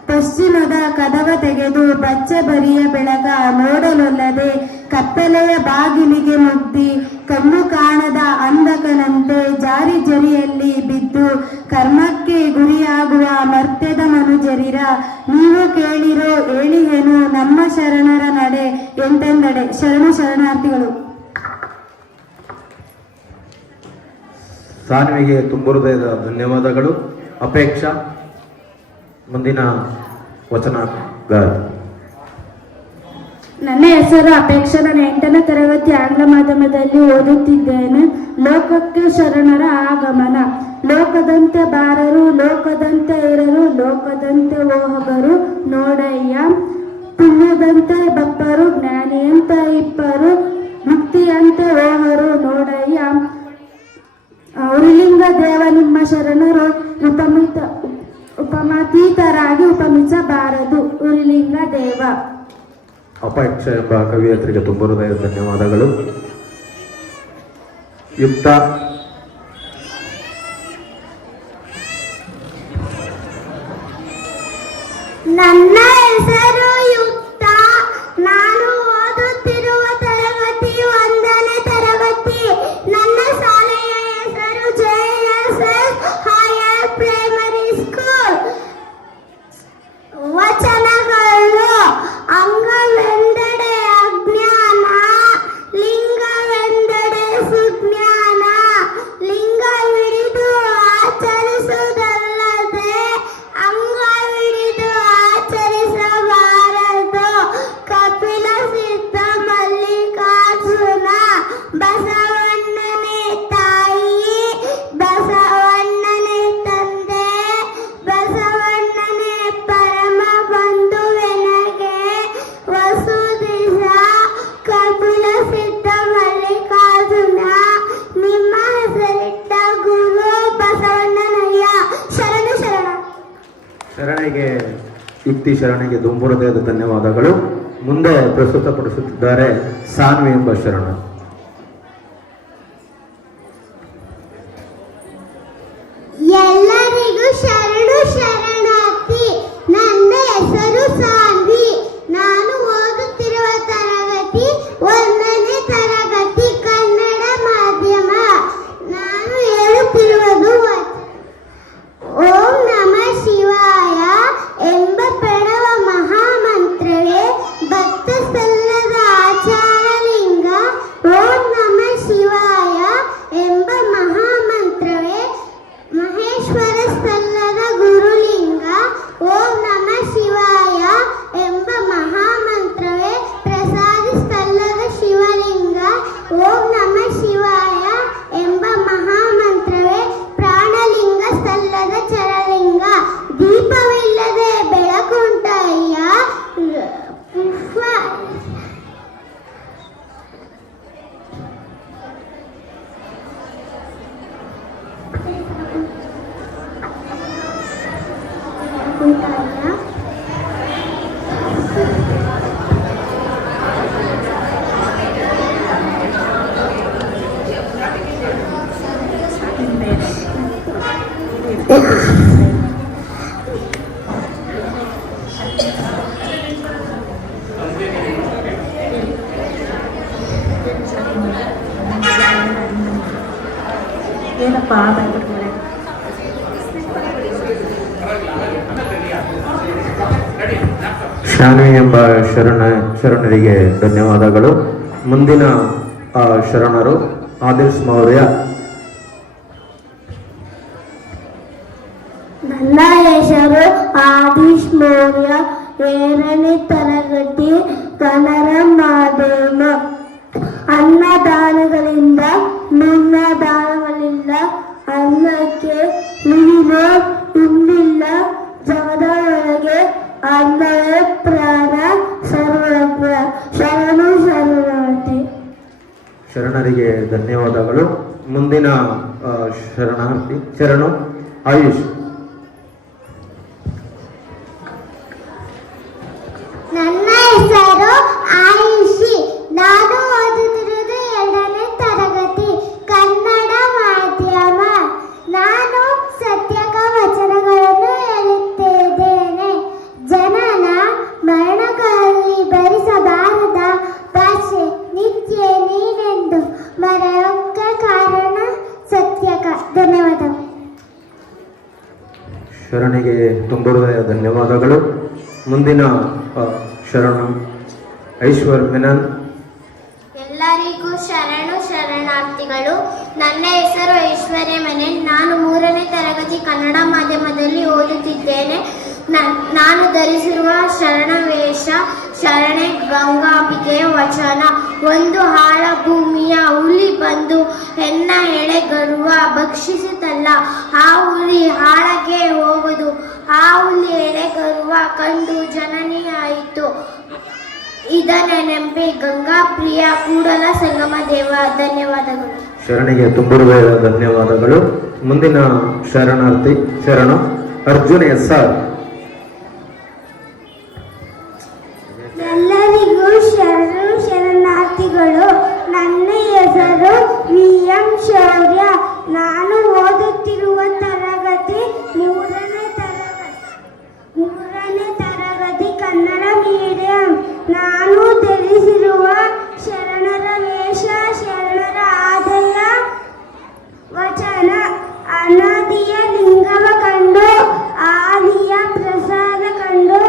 ಪಶ್ಚಿಮದ ಕದವ ತೆಗೆದು ಬಚ್ಚ ಬರಿಯ ಬೆಳಗ ನೋಡಲೊಲ್ಲದೆ, ಕತ್ತಲೆಯ ಬಾಗಿಲಿಗೆ ಮುಗ್ದಿ ಕಣ್ಣು ಕಾಣದ ಅಂಧಕನಂತೆ ಜಾರಿ ಜರಿಯಲ್ಲಿ ಬಿದ್ದು ಕರ್ಮಕ್ಕೆ ಗುರಿಯಾಗುವ ಮರ್ತ್ಯದ ಮನುಜರಿರ, ನೀವು ಕೇಳಿರೋ ಹೇಳಿಹೆನು ನಮ್ಮ ಶರಣರ ನಡೆ ಎಂತೆಂದಡೆ. ಶರಣು ಶರಣಾರ್ಥಿಗಳು. ಸಾನ್ವಿಗೆ ತುಂಬ ಹೃದಯದ ಧನ್ಯವಾದಗಳು. ಅಪೇಕ್ಷಾ ಮುಂದಿನ ವಚನಗಾರ. ನನ್ನ ಹೆಸರು ಅಪೇಕ್ಷಾ. ನಾನು 8ನೇ ತರಗತಿ ಆಂಗ್ಲ ಮಾಧ್ಯಮದಲ್ಲಿ ಓದುತ್ತಿದ್ದೇನೆ. ಲೋಕಕ್ಕೆ ಶರಣರ ಆಗಮನ. ಲೋಕದಂತೆ ಬಾರರು, ಲೋಕದಂತೆ ಇರರು, ಲೋಕದಂತೆ ಓಹಗರು ನೋಡಯ್ಯ. ಪುಣ್ಯದಂತೆ ಬಪ್ಪರು, ಜ್ಞಾನಿಯಂತೆ ಇಪ್ಪರು, ಮುಕ್ತಿಯಂತೆ ಓಹರು ನೋಡಯ್ಯ. ಉರಿಲಿಂಗ ದೇವ ನಿಮ್ಮ ಶರಣರು ಉಪಮತೀತರಾಗಿ ಉಪಮಿಸಬಾರದು. ಉರಿಲಿಂಗ ದೇವ. ಅಪೇಕ್ಷ ಎಂಬ ಕವಿಯತ್ರಿಗೆ ತುಂಬ ಹೃದಯದ ಧನ್ಯವಾದಗಳು. ಯುಕ್ತ. ನನ್ನ ಹೆಸರು ಯುಕ್ತ. ನಾನು ಓದುತ್ತಿರುವ ತರಗತಿ 1ನೇ ತರಗತಿ. ನನ್ನ ಶಾಲೆಯ ಹೆಸರು JSS ಹೈಯರ್ ಪ್ರೈಮರಿ ಸ್ಕೂಲ್. ವಚನಗಳು. ಅಂಗವೆಂದಡೆ ಅಜ್ಞಾನ, ಲಿಂಗವೆಂದಡೆ ಸುಜ್ಞಾನ. ಲಿಂಗವಿಡಿದು ಆಚರಿಸುವುದಲ್ಲದೆ ಅಂಗವಿಡಿದು ಆಚರಿಸಬಾರದು. ಕಪಿಲ ಸಿದ್ಧ ಮಲ್ಲಿಕಾರ್ಜುನ. ಬಸವಣ್ಣನೇ ತಾಯಿ, ಬಸವಣ್ಣನೇ ತಂದೆ, ಬಸವಣ್ಣನೇ ಪರಮ ಬಂಧುವೆನಗೆ. ವಸುದಿಶ ಕಪಿಲ ಸಿದ್ಧ ಮಲ್ಲಿಕಾರ್ಜುನ. ನಿಮ್ಮ ಹೆಸರಿಟ್ಟ ಗುರು ಬಸವಣ್ಣನಯ್ಯ. ಶರಣು ಶರಣ. ಶರಣೆಗೆ ಯುಕ್ತಿ ಶರಣೆಗೆ ತುಂಬ ಹೃದಯದ ಧನ್ಯವಾದಗಳು. ಮುಂದೆ ಪ್ರಸ್ತುತಪಡಿಸುತ್ತಿದ್ದಾರೆ ಸಾನ್ವಿ ಎಂಬ ಶರಣ. ಎಲ್ಲರಿಗೂ ಶರಣು ಶರಣಾರ್ಥಿ. ನನ್ನ ಹೆಸರು ಸಾನ್ವಿ. ನಾನು ಓದುತ್ತಿರುವ ತರಗತಿ 1ನೇ ತರಗತಿ ಕನ್ನಡ ಮಾಧ್ಯಮ. ನಾನು ಹೇಳುತ್ತಿರುವುದು ಓಂ ನಮ ಶಿವಾಯ ಎಂಬ ಪ್ರಣವ ಮಹಾಮಂತ್ರವೇ ಭಕ್ತ ಸಲ್ಲದ ಆಚಾರಲಿಂಗ ಪಾದಗಳಿಗೆ. ಶಾನ್ವಿ ಎಂಬ ಶರಣರಿಗೆ ಧನ್ಯವಾದಗಳು. ಮುಂದಿನ ಶರಣರು ಆದಿಲ್ಸ್ ಮೌರ್ಯ. ನನ್ನ ಹೆಸರು ಆದಿಶ್ ಮೌರ್ಯ, 7ನೇ ತರಗತಿ, ಕನ್ನಡ ಮಾಧ್ಯಮ. ಅನ್ನದಾನಗಳಿಂದ ದಾನಗಳಿಲ್ಲ, ಅನ್ನಕ್ಕೆ ನೀರು ಇನ್ನಿಲ್ಲ, ಜಗದ ಒಳಗೆ ಅನ್ನವೇ ಪ್ರಾಣ, ಸರ್ವತ್ರ ಶರಣು ಶರಣಾರ್ಥಿ. ಶರಣರಿಗೆ ಧನ್ಯವಾದಗಳು. ಮುಂದಿನ ಶರಣು ಆಯುಷ್. ನನ್ನ ಹೆಸರು ಆಯುಷಿ. ನಾನು ಓದುತ್ತಿರುವುದು 2ನೇ ತರಗತಿ, ಕನ್ನಡ ಮಾಧ್ಯಮ. ನಾನು ಸತ್ಯಕ ವಚನಗಳನ್ನು ಹೇಳುತ್ತಿದ್ದೇನೆ. ಜನನ ಮರಣಗಳಲ್ಲಿ ಭರಿಸಬಾರದ ಭಾಷೆ ನಿತ್ಯ ನೀನೆಂದು ಮರೆಯೋಕ್ಕೆ ಕಾರಣ ಸತ್ಯಕ. ಧನ್ಯವಾದಗಳು. ಶರಣಿಗೆ ತುಂಬ ಧನ್ಯವಾದಗಳು. ಮುಂದಿನ ಶರಣು ಐಶ್ವರ್ ಮೆನನ್. ಎಲ್ಲರಿಗೂ ಶರಣು ಶರಣಾರ್ಥಿಗಳು. ನನ್ನ ಹೆಸರು ಐಶ್ವರ್ಯ ಮೆನನ್. ನಾನು 3ನೇ ತರಗತಿ ಕನ್ನಡ ಮಾಧ್ಯಮದಲ್ಲಿ ಓದುತ್ತಿದ್ದೇನೆ. ನಾನು ಧರಿಸಿರುವ ಶರಣ ವೇಷ ಶರಣೆ ಗಂಗಾಂಬಿಕೆಯ ವಚನ. ಒಂದು ಹಾಳ ಭೂಮಿಯ ಹುಲಿ ಬಂದು ಹೆಣ್ಣ ಎಳೆಗರುವ ಭಕ್ಷಿಸಿತಲ್ಲ, ಆ ಹುಲಿ ಹಾಳಕ್ಕೆ ಹೋಗುವುದು. ಆ ಹುಲಿ ಎಳೆಗರುವ ಕಂಡು ಜನನಿ ಆಯಿತು. ಇದನ್ನ ನೆನಪಿ ಗಂಗಾ ಪ್ರಿಯ ಕೂಡಲ ಸಂಗಮ ದೇವ. ಧನ್ಯವಾದಗಳು. ಶರಣಿಗೆ ತುಂಬ ಧನ್ಯವಾದಗಳು. ಮುಂದಿನ ಶರಣು ಅರ್ಜುನ್ SR. ಎಲ್ಲರಿಗೂ ಶರಣು ಶರಣಾರ್ಥಿಗಳು. ನನ್ನ ಹೆಸರು VM ಶೌರ್ಯ. ನಾನು ಓದುತ್ತಿರುವ ತರಗತಿ 3ನೇ ತರಗತಿ ಕನ್ನಡ ಮೀಡಿಯಂ. ನಾನು ಧರಿಸಿರುವ ಶರಣರ ವೇಷ ಶರಣರ ಆದಯ ವಚನ. ಅನಾದಿಯ ಲಿಂಗವ ಕಂಡು ಆದಿಯ ಪ್ರಸಾದ ಕಂಡು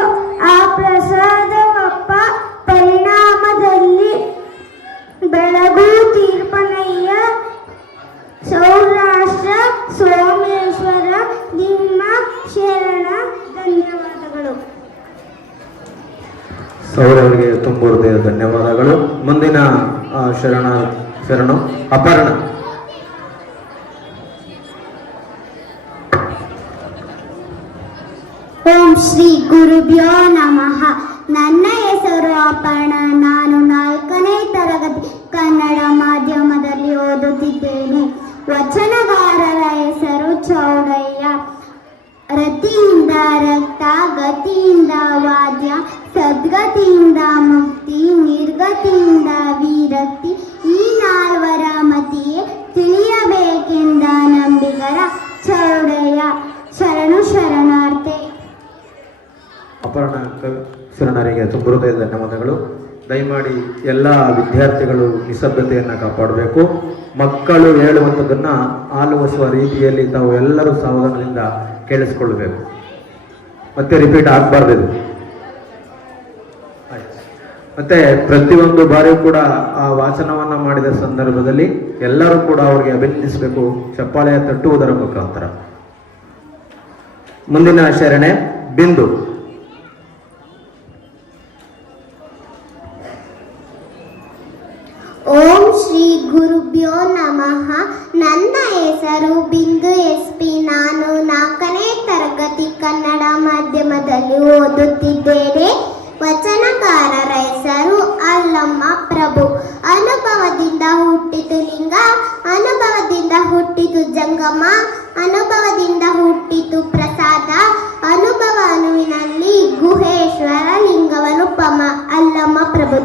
ಆ ಪ್ರಸಾದವಪ್ಪ ಪರಿಣಾಮದಲ್ಲಿ ಬೆಳಗು ತೀರ್ಪನಯ್ಯ ಸೌರಾಷ್ಟ್ರ ಸೋಮೇಶ್ವರ ನಿಮ್ಮ ಶರಣ. ಧನ್ಯವಾದಗಳು. ಸೌರವರಿಗೆ ತುಂಬ ಧನ್ಯವಾದಗಳು. ಮುಂದಿನ ಶರಣು ಅಪರ್ಣ. ಓಂ ಶ್ರೀ ಗುರುಭ್ಯೋ ನಮಃ. ನನ್ನ ಹೆಸರು ಅಪರ್ಣ. ನಾನು 4ನೇ ತರಗತಿ ಕನ್ನಡ ಮಾಧ್ಯಮದಲ್ಲಿ ಓದುತ್ತಿದ್ದೇನೆ. ವಚನಗಾರರ ಹೆಸರು ಚೌಡಯ್ಯ. ರತಿಯಿಂದ ರಕ್ತ, ಗತಿಯಿಂದ ವಾದ್ಯ, ಸದ್ಗತಿಯಿಂದ ಮುಕ್ತಿ, ನಿರ್ಗತಿಯಿಂದ ವಿರಕ್ತಿ, ಈ 4ರ ಮತಿಯೇ ತಿಳಿಯಬೇಕೆಂದ ನಂಬಿಗರ ಚೌಡಯ್ಯ. ಶರಣು ಶರಣಾರ್ಥಿ. ಅಪರ್ಣ ಶರಣರಿಗೆ ತುಂಬ ಧನ್ಯವಾದಗಳು. ದಯಮಾಡಿ ಎಲ್ಲ ವಿದ್ಯಾರ್ಥಿಗಳು ನಿಸಭ್ಯತೆಯನ್ನು ಕಾಪಾಡಬೇಕು. ಮಕ್ಕಳು ಹೇಳುವಂಥದ್ದನ್ನು ಆಲೋಚಿಸುವ ರೀತಿಯಲ್ಲಿ ತಾವು ಎಲ್ಲರೂ ಸಾವಧಾನದಿಂದ ಕೇಳಿಸ್ಕೊಳ್ಬೇಕು. ಮತ್ತೆ ರಿಪೀಟ್ ಆಗಬಾರ್ದು. ಮತ್ತೆ ಪ್ರತಿಯೊಂದು ಬಾರಿಯೂ ಕೂಡ ಆ ವಾಚನವನ್ನು ಮಾಡಿದ ಸಂದರ್ಭದಲ್ಲಿ ಎಲ್ಲರೂ ಕೂಡ ಅವರಿಗೆ ಅಭಿನಂದಿಸಬೇಕು, ಚಪ್ಪಾಳೆಯ ತಟ್ಟುವುದರ ಮುಖಾಂತರ. ಮುಂದಿನ ಶರಣೆ ಬಿಂದು. ಓಂ ಶ್ರೀ ಗುರುಭ್ಯೋ ನಮಃ. ನನ್ನ ಹೆಸರು ಬಿಂದು SP. ನಾನು 4ನೇ ತರಗತಿ ಕನ್ನಡ ಮಾಧ್ಯಮದಲ್ಲಿ ಓದುತ್ತಿದ್ದೇನೆ. ವಚನಕಾರರ ಹೆಸರು ಅಲ್ಲಮ್ಮ ಪ್ರಭು. ಅನುಭವದಿಂದ ಹುಟ್ಟಿತು ಲಿಂಗ, ಅನುಭವದಿಂದ ಹುಟ್ಟಿತು ಜಂಗಮ, ಅನುಭವದಿಂದ ಹುಟ್ಟಿತು ಪ್ರಸಾದ, ಅನುಭವ ಅನುವಿನಲ್ಲಿ ಗುಹೇಶ್ವರ ಲಿಂಗವನುಪಮ. ಅಲ್ಲಮ್ಮ ಪ್ರಭು.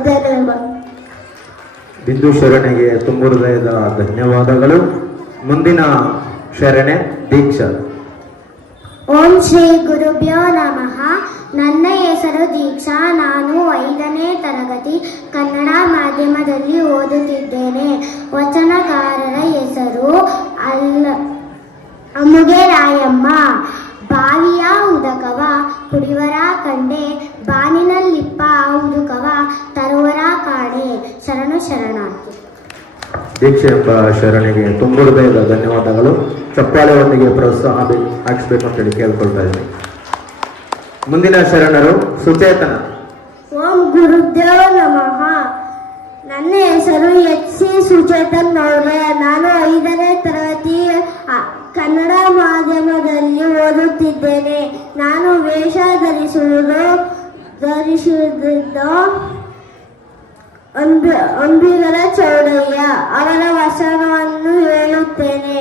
ಬಿಂದು ಶರಣೆಗೆ ತುಂಬ ಹೃದಯದ ಧನ್ಯವಾದಗಳು. ಮುಂದಿನ ಶರಣೆ ದೀಕ್ಷಾ. ಓಂ ಶ್ರೀ ಗುರುಭ್ಯೋ ನಮಃ. ನನ್ನ ಹೆಸರು ದೀಕ್ಷಾ. ನಾನು 5ನೇ ತರಗತಿ ಕನ್ನಡ ಮಾಧ್ಯಮದಲ್ಲಿ ಓದುತ್ತಿದ್ದೇನೆ. ವಚನಕಾರರ ಹೆಸರು ಅಮ್ಮುಗೆ ರಾಯಮ್ಮ ಬಾವಿಯ ಉದಕವ ಕುಡಿವರ ಕಂಡೆ ಬಾನಿನಲ್ಲಿಪ್ಪ ಉದುಕವ ತರುವರ ಕಾಣೆ ಶರಣು ಶರಣಾರ್ಥಿ. ದೀಕ್ಷೆ ಎಂಬ ಶರಣಿಗೆ ತುಂಬ ಹೃದಯದ ಧನ್ಯವಾದಗಳು. ಚಪ್ಪಾಳೆಯೊಂದಿಗೆ ಪ್ರೋತ್ಸಾಹ ಹಾಕಿಸ್ಬೇಕು ಅಂತೇಳಿ ಕೇಳ್ಕೊಳ್ತಾ ಇದ್ದೀನಿ. ಮುಂದಿನ ಶರಣರು ಸುಚೇತನ. ಓಂ ಗುರುದೇವ ನಮಃ. ನನ್ನ ಹೆಸರು ಎಚ್.ಸಿ. ಸುಚೇತನ್ ಅವರೇ. ನಾನು 5ನೇ ತರಗತಿ ಕನ್ನಡ ಮಾಧ್ಯಮದಲ್ಲಿ ಓದುತ್ತಿದ್ದೇನೆ. ನಾನು ವೇಷ ಧರಿಸುವುದು ಅಂಬಿಗರ ಚೌಡಯ್ಯ ಅವರ ವಚನವನ್ನು ಹೇಳುತ್ತೇನೆ.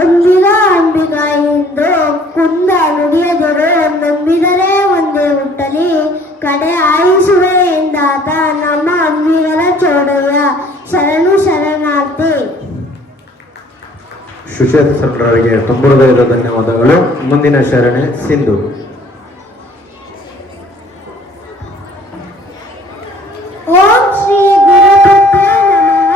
ಅಂಬಿಗ ಅಂಬಿಗ ಎಂದು ಕುಂದ ನುಡಿಯದರು ನಂಬಿದರೆ ಒಂದೇ ಹುಟ್ಟಲಿ ಕಡೆ ಆಯಿಸುವೆ ಎಂದಾತ ನಮ್ಮ ಅಂಬಿಗರ ಚೌಡಯ್ಯ ಶರಣು ಶರಣಾರ್ಥಿ. ಸುಶೇತ್ ಸರ್ಕಾರರಿಗೆ ತುಂಬ ಹೃದಯದ ಧನ್ಯವಾದಗಳು. ಮುಂದಿನ ಶರಣೆ ಸಿಂಧು. ಓಂ ಶ್ರೀ ಗುರುಭ್ಯೋ ನಮಃ.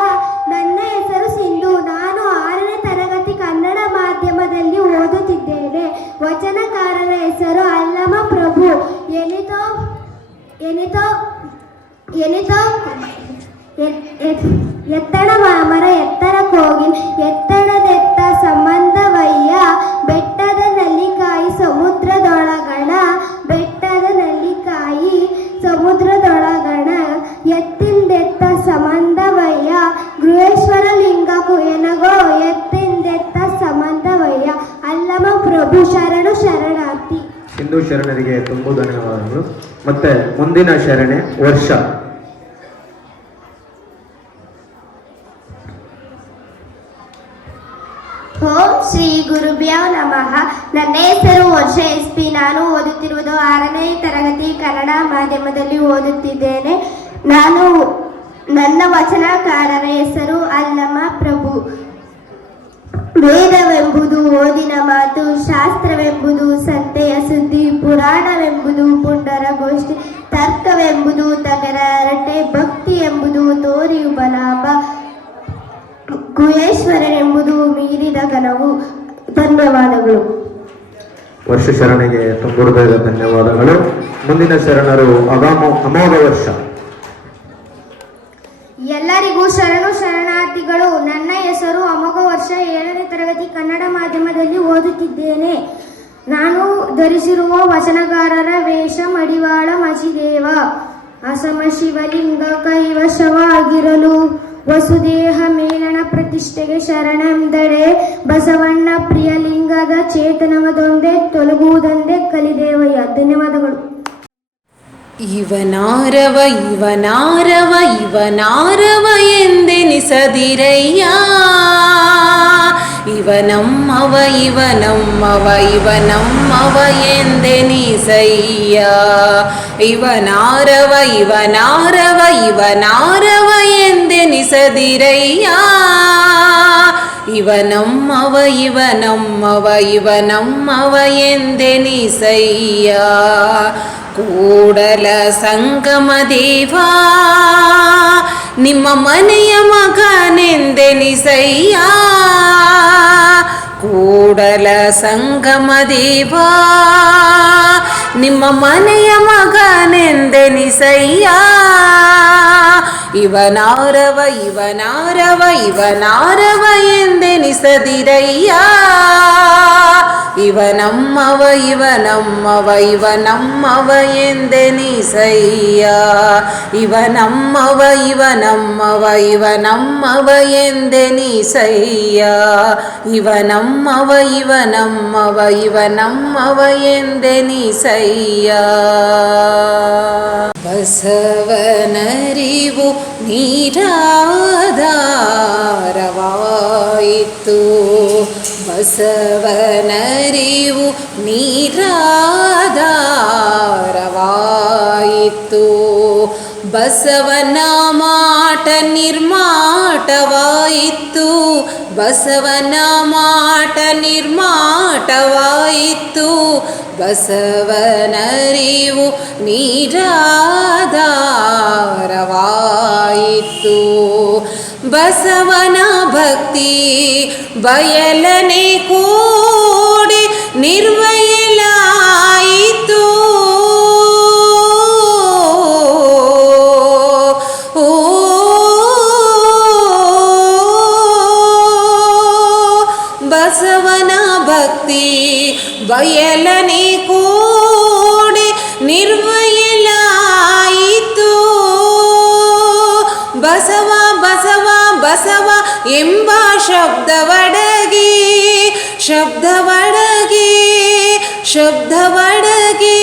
ನನ್ನ ಹೆಸರು ಸಿಂಧು. ನಾನು 6ನೇ ತರಗತಿ ಕನ್ನಡ ಮಾಧ್ಯಮದಲ್ಲಿ ಓದುತ್ತಿದ್ದೇನೆ. ವಚನಕಾರರ ಹೆಸರು ಅಲ್ಲಮ ಪ್ರಭು. ಎತ್ತಡ ಮಾಮರ ಎತ್ತರ ಕೋಗಿಲ್ ಎತ್ತಡದೆತ್ತ ಸಂಬಂಧವಯ್ಯ ಬೆಟ್ಟದ ನಲ್ಲಿಕಾಯಿ ಸಮುದ್ರದೊಳಗಣ ಬೆಟ್ಟದ ನಲ್ಲಿಕಾಯಿ ಸಮುದ್ರದೊಳಗಣ ಎತ್ತಿಂದೆತ್ತ ಸಂಬಂಧವಯ್ಯ ಗೃಹೇಶ್ವರ ಲಿಂಗಕ್ಕೂ ಎನಗೋ ಎತ್ತಿಂದೆತ್ತ ಸಂಬಂಧವಯ್ಯ ಅಲ್ಲಮ ಪ್ರಭು ಶರಣು ಶರಣಾರ್ಥಿ. ಸಿಂಧು ಶರಣರಿಗೆ ತುಂಬ ಧನ್ಯವಾದಗಳು. ಮತ್ತೆ ಮುಂದಿನ ಶರಣೆ ವರ್ಷ. ಓಂ ಶ್ರೀ ಗುರುಭ್ಯೋ ನಮಃ. ನನ್ನ ಹೆಸರು ವರ್ಷ SP. ನಾನು ಓದುತ್ತಿರುವುದು 6ನೇ ತರಗತಿ ಕನ್ನಡ ಮಾಧ್ಯಮದಲ್ಲಿ ಓದುತ್ತಿದ್ದೇನೆ. ನನ್ನ ವಚನಕಾರರ ಹೆಸರು ಅಲ್ಲಮ ಪ್ರಭು. ವೇದವೆಂಬುದು ಓದಿನ ಮಾತು, ಶಾಸ್ತ್ರವೆಂಬುದು ಸಂತೆಯ ಸುದ್ದಿ, ಪುರಾಣವೆಂಬುದು ಪುಂಡರ ಗೋಷ್ಠಿ, ತರ್ಕವೆಂಬುದು ತಗರ ಹರಟೆ, ಭಕ್ತಿ ಎಂಬುದು ತೋರಿಯುವ ಲಾಭ, ಗುಹೇಶ್ವರನೆಂಬುದು ಮೀರಿದ ಕನವು. ಧನ್ಯವಾದಗಳು. ವರ್ಷ ಶರಣಿಗೆ ತುಂಬ ಹೃದಯದ ಧನ್ಯವಾದಗಳು. ಮುಂದಿನ ಶರಣರು ಅಮೋಘ ವರ್ಷ. ಎಲ್ಲರಿಗೂ ಶರಣು ಶರಣಾರ್ಥಿಗಳು. ನನ್ನ ಹೆಸರು ಅಮೋಘ ವರ್ಷ. 7ನೇ ತರಗತಿ ಕನ್ನಡ ಮಾಧ್ಯಮದಲ್ಲಿ ಓದುತ್ತಿದ್ದೇನೆ. ನಾನು ಧರಿಸಿರುವ ವಚನಕಾರರ ವೇಷ ಮಡಿವಾಳ ಮಚಿದೇವ. ಅಸಮ ಶಿವಲಿಂಗ ಕೈವಶವಾಗಿರಲು ವಸುದೇಹ ಮೇಲಣ ಪ್ರತಿಷ್ಠೆಗೆ ಶರಣೆಂದಡೆ ಬಸವಣ್ಣ ಪ್ರಿಯಲಿಂಗದ ಚೇತನವದೊಂದೇ ತೊಲಗುವುದೊಂದೇ ಕಲಿದೇವಯ್ಯ. ಧನ್ಯವಾದಗಳು. ಇವನಾರವ ಇವನಾರವ ಇವನಾರವ ಎಂದೆನಿಸದಿರಯ್ಯ, ಇವನಮ್ಮವ ಇವನಮ್ಮವ ಇವನಮ್ಮವ ಎಂದೆನಿಸಯ್ಯ. ಇವನಾರವ ಇವನಾರವ ಇವನಾರವ ಎಂದೆನಿಸದಿರಯ್ಯ, ಇವನಮ್ಮವ ಇವನಮ್ಮವ ಇವನಮ್ಮವ ಎಂದೆನಿಸಯ್ಯ. ಕೂಡಲ ಸಂಗಮ ದೇವಾ ನಿಮ್ಮ ಮನೆಯ ಮಗನೆಂದೆನಿಸಯ್ಯ. ಕೂಡಲ ಸಂಗಮ ದೇವಾ ನಿಮ್ಮ ಮನೆಯ ಮಗನೆಂದೆನಿಸಯ್ಯ. ಇವನಾರವ ಇವನಾರವ ಇವನಾರವ ಎಂದೆನಿಸದಿರಯ್ಯ, ಇವನಮ್ಮವ ಇವನಮ್ಮವ ಇವನಮ್ಮವ ಎಂದೆನಿಸಯ್ಯ. ಇವನಮ್ಮವ ಇವನಮ್ಮವ ಇವನಮ್ಮವ ಎಂದೆನಿಸಯ್ಯ. ಇವನಮ್ಮವ ಇವನಮ್ಮವ ಇವನಮ್ಮವ ಎಂದೆನಿಸಯ್ಯ. ಬಸವನರಿವು ನೀರಾಧಾರವಾಯಿತು, ಬಸವನರಿವು ನೀರಾಧಾರವಾಯಿತು. ಬಸವನ ಮಾಟ ನಿರ್ಮಾಟವಾಯಿತು, ಬಸವನ ಮಾಟ ನಿರ್ಮಾಟವಾಯಿತು. ಬಸವನರಿವು ನೀರಾಧಾರವಾಯಿತು. ಬಸವನ ಭಕ್ತಿ ಬಯಲನೆ ಕೋ ಶಬ್ದವಡಗಿ ಶಬ್ದವಡಗಿ ಶಬ್ದವಡಗಿ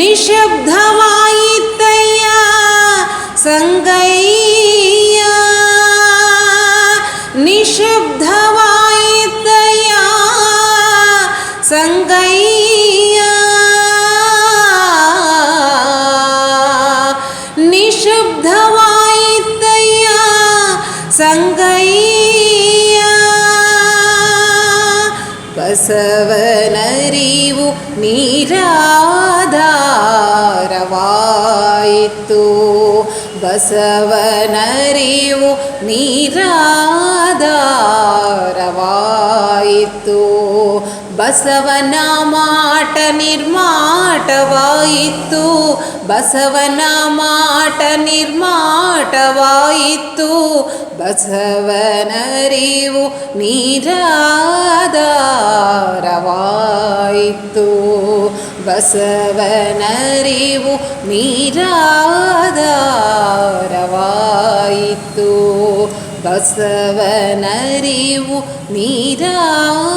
ನಿಶಬ್ದವಾಯಿತಯ್ಯ ಸಂಗಯ್ಯ ನಿಶಬ್ದವಾಯಿತಯ್ಯ ಸಂಗಯ್ಯ ನಿಶಬ್ದವಾಯಿತಯ್ಯ ಸಂಗಯ್ಯ ಬಸವನರಿವು ನೀರಾಧಾರವಾಯಿತು ಬಸವನರಿವು ನೀರಾಧಾರವಾಯಿತು ಬಸವನ ಮಾಟ ನಿರ್ಮಾಟವಾಯಿತು ಬಸವನ ಮಾಟ ನಿರ್ಮಾಟವಾಯಿತು ಬಸವನರಿವು ನೀರಾಧಾರವಾಯಿತು ಬಸವನರಿವು ನೀರಾಧಾರವಾಯಿತು ಬಸವನರಿವು ನೀರಾಧಾರವಾಯಿತು